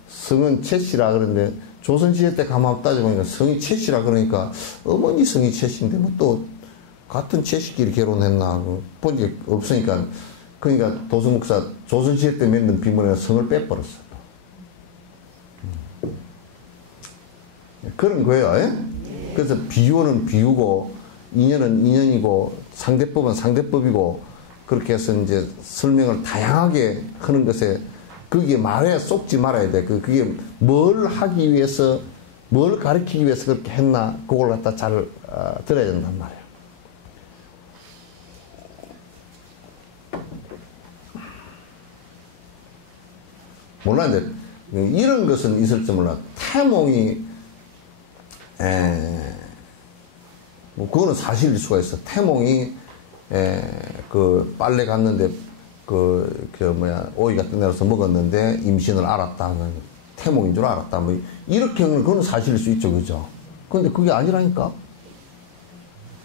성은 채씨라 그러는데 조선시대 때 가만 따져보니까 성이 채씨라 그러니까 어머니 성이 채씨인데 뭐 또 같은 채씨끼리 결혼했나 본 게 없으니까 그러니까 도수목사 조선시대 때 만든 비문에 성을 빼버렸어. 그런 거예요. 예? 그래서 비유는 비유고 인연은 인연이고 상대법은 상대법이고 그렇게 해서 이제 설명을 다양하게 하는 것에 거기에 말에 쏙지 말아야 돼. 그게 뭘 하기 위해서, 뭘 가르치기 위해서 그렇게 했나, 그걸 갖다 잘 들어야 된단 말이에요. 몰라, 이제, 이런 것은 있을지 몰라. 태몽이, 뭐, 그거는 사실일 수가 있어. 태몽이, 그, 빨래 갔는데, 오이가 떠내려서 먹었는데 임신을 알았다. 태몽인 줄 알았다. 뭐, 이렇게 하면 그건 사실일 수 있죠. 그죠? 근데 그게 아니라니까?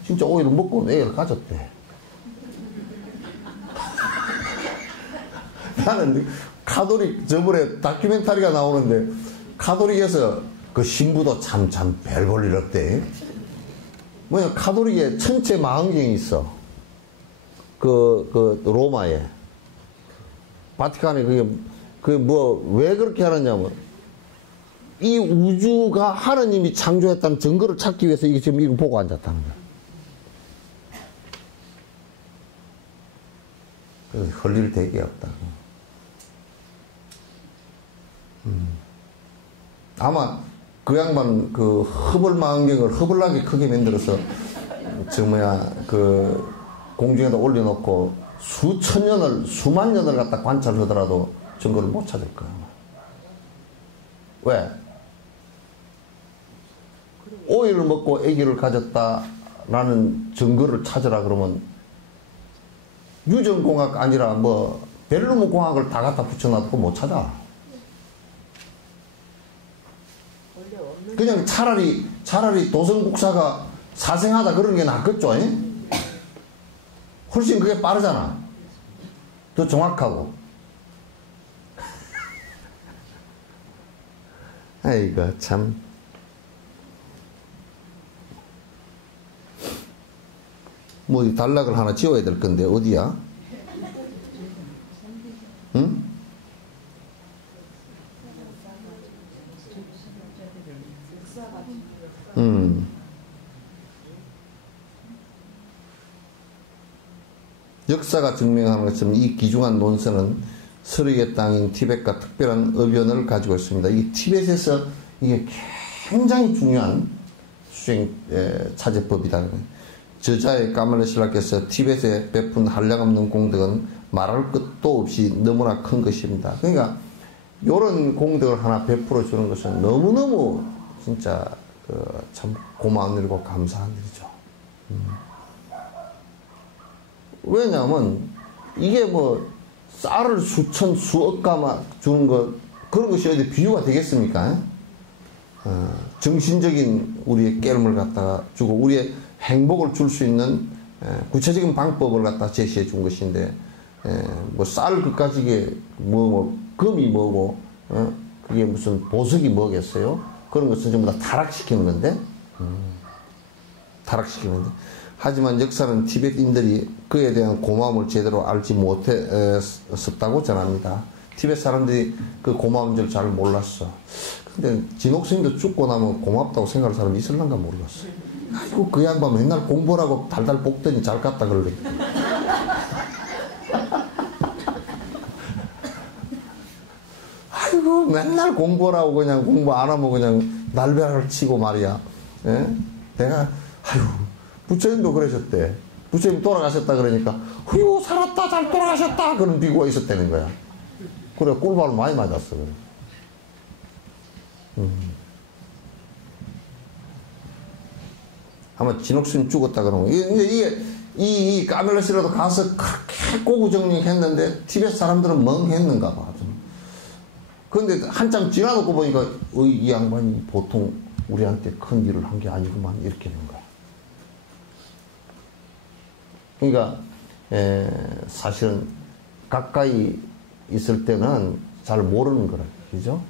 진짜 오이를 먹고 애를 가졌대. 나는 카톨릭, 저번에 다큐멘터리가 나오는데, 카톨릭에서 그 신부도 참 별 볼 일 없대. 뭐냐, 카톨릭에 천체 망원경이 있어. 로마에. 바티칸에 그게 왜 그렇게 하느냐면, 이 우주가 하느님이 창조했다는 증거를 찾기 위해서 이게 지금 이거 보고 앉았다는 거야. 그래서 헐릴 대게 없다. 아마 그 양반 그 허블망원경을 허블나게 크게 만들어서, 공중에다 올려놓고 수천 년을, 수만 년을 갖다 관찰하더라도 증거를 못 찾을 거야. 왜? 오이를 먹고 아기를 가졌다라는 증거를 찾으라 그러면 유전공학 아니라 뭐 벨루무 공학을 다 갖다 붙여놔도 못 찾아. 그냥 차라리 도성국사가 사생하다 그런 게 낫겠죠? 훨씬 그게 빠르잖아. 더 정확하고. 아이고, 참. 뭐, 단락을 하나 지워야 될 건데, 어디야? 응? 역사가 증명하는 것처럼 이 귀중한 논설은 서르의 땅인 티벳과 특별한 의견을 가지고 있습니다. 이 티벳에서 이게 굉장히 중요한 수행 차제법이다. 저자의 까말레 신라께서 티벳에 베푼 한량없는 공덕은 말할 것도 없이 너무나 큰 것입니다. 그러니까 이런 공덕을 하나 베풀어 주는 것은 너무너무 진짜 참 고마운 일이고 감사한 일이죠. 왜냐하면 이게 뭐 쌀을 수천 수억 가마 주는 것 그런 것이 어디 비유가 되겠습니까? 정신적인 우리의 깨름을 갖다가 주고 우리의 행복을 줄 수 있는 구체적인 방법을 갖다 제시해 준 것인데 뭐 쌀 그까지게 금이 뭐고 그게 무슨 보석이 뭐겠어요? 그런 것은 전부 다 타락시키는 건데 타락시키는데 하지만 역사는 티벳인들이 그에 대한 고마움을 제대로 알지 못했었다고 전합니다. 티벳 사람들이 그 고마운 줄 잘 몰랐어. 근데 진옥스님도 죽고 나면 고맙다고 생각할 사람이 있을란가 모르겠어. 아이고 그 양반 맨날 공부하고 달달 볶더니 잘 갔다 그러래. 아이고 맨날 공부하라고 그냥 공부 안 하면 그냥 날벼락을 치고 말이야. 예? 내가 아이고 부처님도 그러셨대. 부처님 돌아가셨다 그러니까 휴 살았다 잘 돌아가셨다 그런 비구가 있었다는 거야. 그래 꿀밤을 많이 맞았어. 그래. 아마 진옥스님 죽었다 그러면 이게 이 까멜라 씨라도 가서 그렇게 고구정령했는데 티벳 사람들은 멍했는가 봐. 그런데 한참 지나놓고 보니까 이 양반이 보통 우리한테 큰 일을 한 게 아니구만 이렇게 된 거야. 그러니까 사실은 가까이 있을 때는 잘 모르는 거라. 그죠?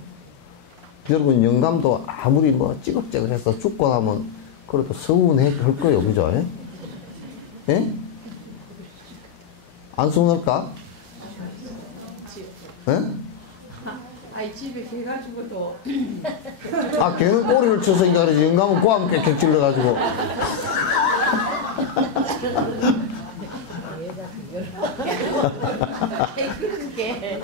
여러분 영감도 아무리 뭐 찌걱찌걱해서 죽고 나면 그래도 서운할 거예요. 그죠? 예? 안 서운할까? 예? 아이 집에 개 가지고도 아 걔는 꼬리를 쳐서 인가 그러지 영감은 과 함께 객질러가지고 그런 게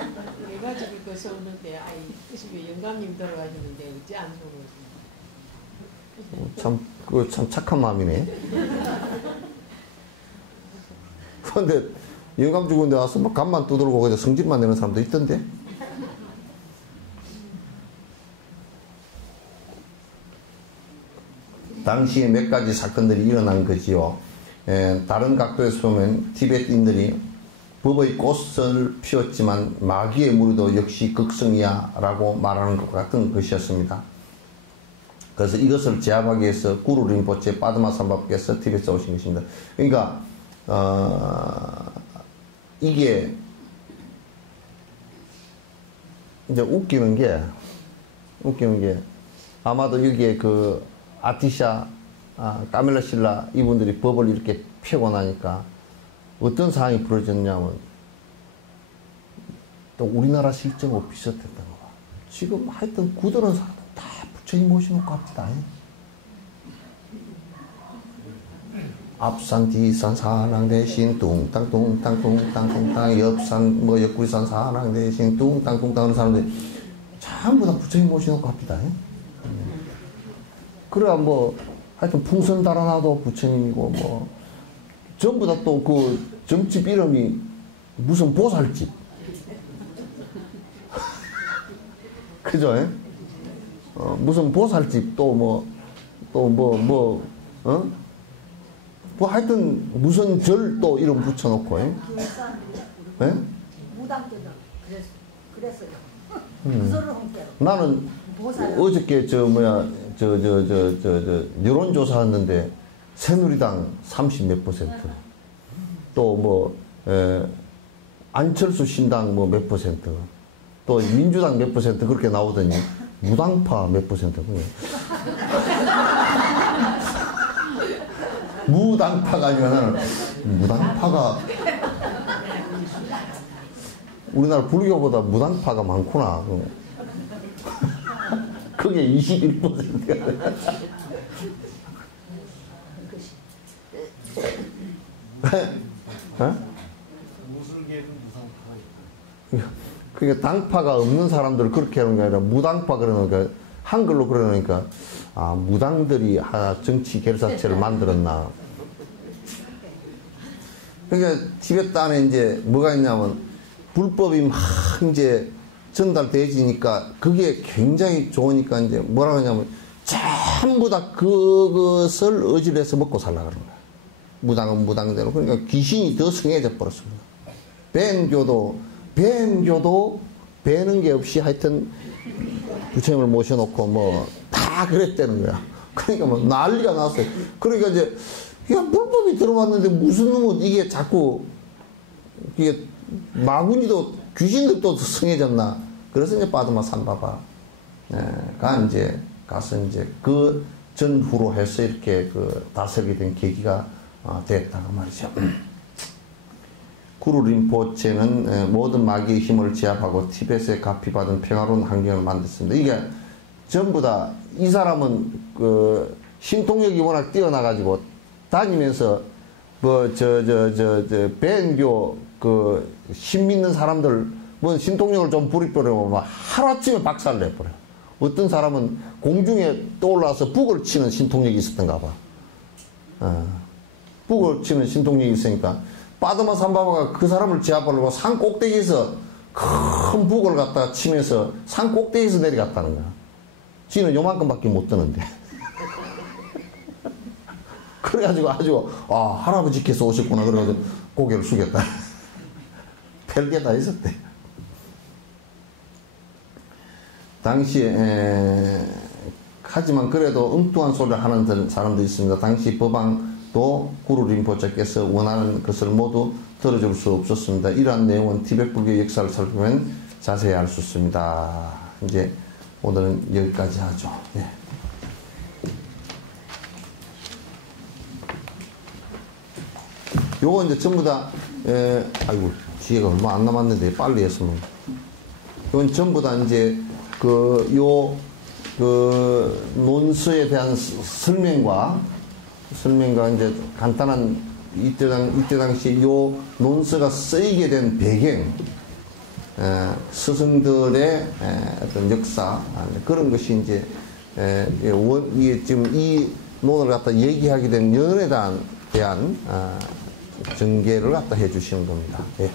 가지고 그 서운한데 아이 그 집에 영감님 돌아가셨는데 어째 안 서운하지? 참 착한 마음이네. 그런데 영감 죽은데 와서 막 간만 두들고 그냥 성질만 내는 사람도 있던데. 당시에 몇 가지 사건들이 일어난 거지요. 다른 각도에서 보면 티벳인들이 법의 꽃을 피웠지만 마귀의 무리도 역시 극성이야 라고 말하는 것 같은 것이었습니다. 그래서 이것을 제압하기 위해서 구루 림포체 빠드마 삼밥께서 티벳에 오신 것입니다. 그러니까 이게 이제 웃기는 게 아마도 여기에 그 아티샤, 까멜라 신라 이분들이 법을 이렇게 펴고 나니까 어떤 상황이 벌어졌냐면 또 우리나라 실정하고 비슷했던 거야. 지금 하여튼 구들은 사람들 다 부처님 모셔놓고 합시다. 앞산 뒤산 사랑 대신 뚱땅 뚱땅 뚱땅 뚱땅 옆산 뭐 옆구리산 사랑 대신 뚱땅 뚱땅 하는 사람들이 전부 다 부처님 모셔놓고 합시다. 그래야 뭐 하여튼 풍선 달아놔도 부처님이고 뭐 전부 다 또 그 점집 이름이 무슨 보살집 그죠? 무슨 보살집 또 뭐 하여튼 무슨 절 또 이름 붙여놓고 무당들은 그랬어요. 무소를 홍대로. 나는 어저께 여론조사 했는데 새누리당 30몇 %, 또 뭐 안철수 신당 뭐 몇 %, 또 민주당 몇 % 그렇게 나오더니 무당파 몇 %. 무당파가 아니라 나는 무당파가 우리나라 불교보다 무당파가 많구나. 그게 21%야. 무술계도 무상파가 있다. 그러니까 당파가 없는 사람들을 그렇게 하는 게 아니라 무당파 그러니까 한글로 그러니까 아 무당들이 정치 결사체를 만들었나. 그러니까 티베트 안에 이제 뭐가 있냐면 불법이 막 이제 전달되지니까 그게 굉장히 좋으니까 이제 뭐라고 하냐면 전부 다 그것을 의지해서 먹고 살라 그러는 거야. 무당은 무당대로. 그러니까 귀신이 더 성해져 버렸습니다. 뱀교도 배는 게 없이 하여튼 부처님을 모셔놓고 뭐 다 그랬다는 거야. 그러니까 뭐 난리가 났어요. 그러니까 이제 야 불법이 들어왔는데 무슨 놈은 이게 자꾸 이게 마구니도 귀신들도 성해졌나. 그래서 이제 빠드마 삼바바가 이제 가서 이제 그 전후로 해서 이렇게 그 다스리게 된 계기가 됐다 그 말이죠. 구루 림포체는 모든 마귀의 힘을 제압하고 티벳에 값이받은 평화로운 환경을 만들었습니다. 이게 전부 다 이 사람은 그 신통력이 워낙 뛰어나가지고 다니면서 뭐 배은교 그 신 믿는 사람들 뭐 신통력을 좀 부리려고 막 하루아침에 박살을 내버려요. 어떤 사람은 공중에 떠올라서 북을 치는 신통력이 있었던가 봐. 북을 치는 신통력이 있으니까 빠드마 삼바바가 그 사람을 제압하려고 산 꼭대기에서 큰 북을 갖다가 치면서 산 꼭대기에서 내려갔다는 거야. 지는 요만큼밖에 못 드는데. 그래가지고 아주 할아버지께서 오셨구나 그래가지고 고개를 숙였다. 별게 다 있었대. 당시에 하지만 그래도 엉뚱한 소리를 하는 사람도 있습니다. 당시 법왕도 구루 림포체께서 원하는 것을 모두 들어줄 수 없었습니다. 이러한 내용은 티벳 불교 역사를 살펴보면 자세히 알 수 있습니다. 이제 오늘은 여기까지 하죠. 예. 요거 이제 전부 다 아이고 기회가 얼마 안 남았는데 빨리 했으면 이건 전부 다 이제 그 논서에 대한 설명과 이제 간단한 이때 당시 요 논서가 쓰이게 된 배경, 스승들의 어떤 역사, 그런 것이 이제 지금 이 논을 갖다 얘기하게 된 연에 대한 전개를 갖다 해 주시는 겁니다. 예.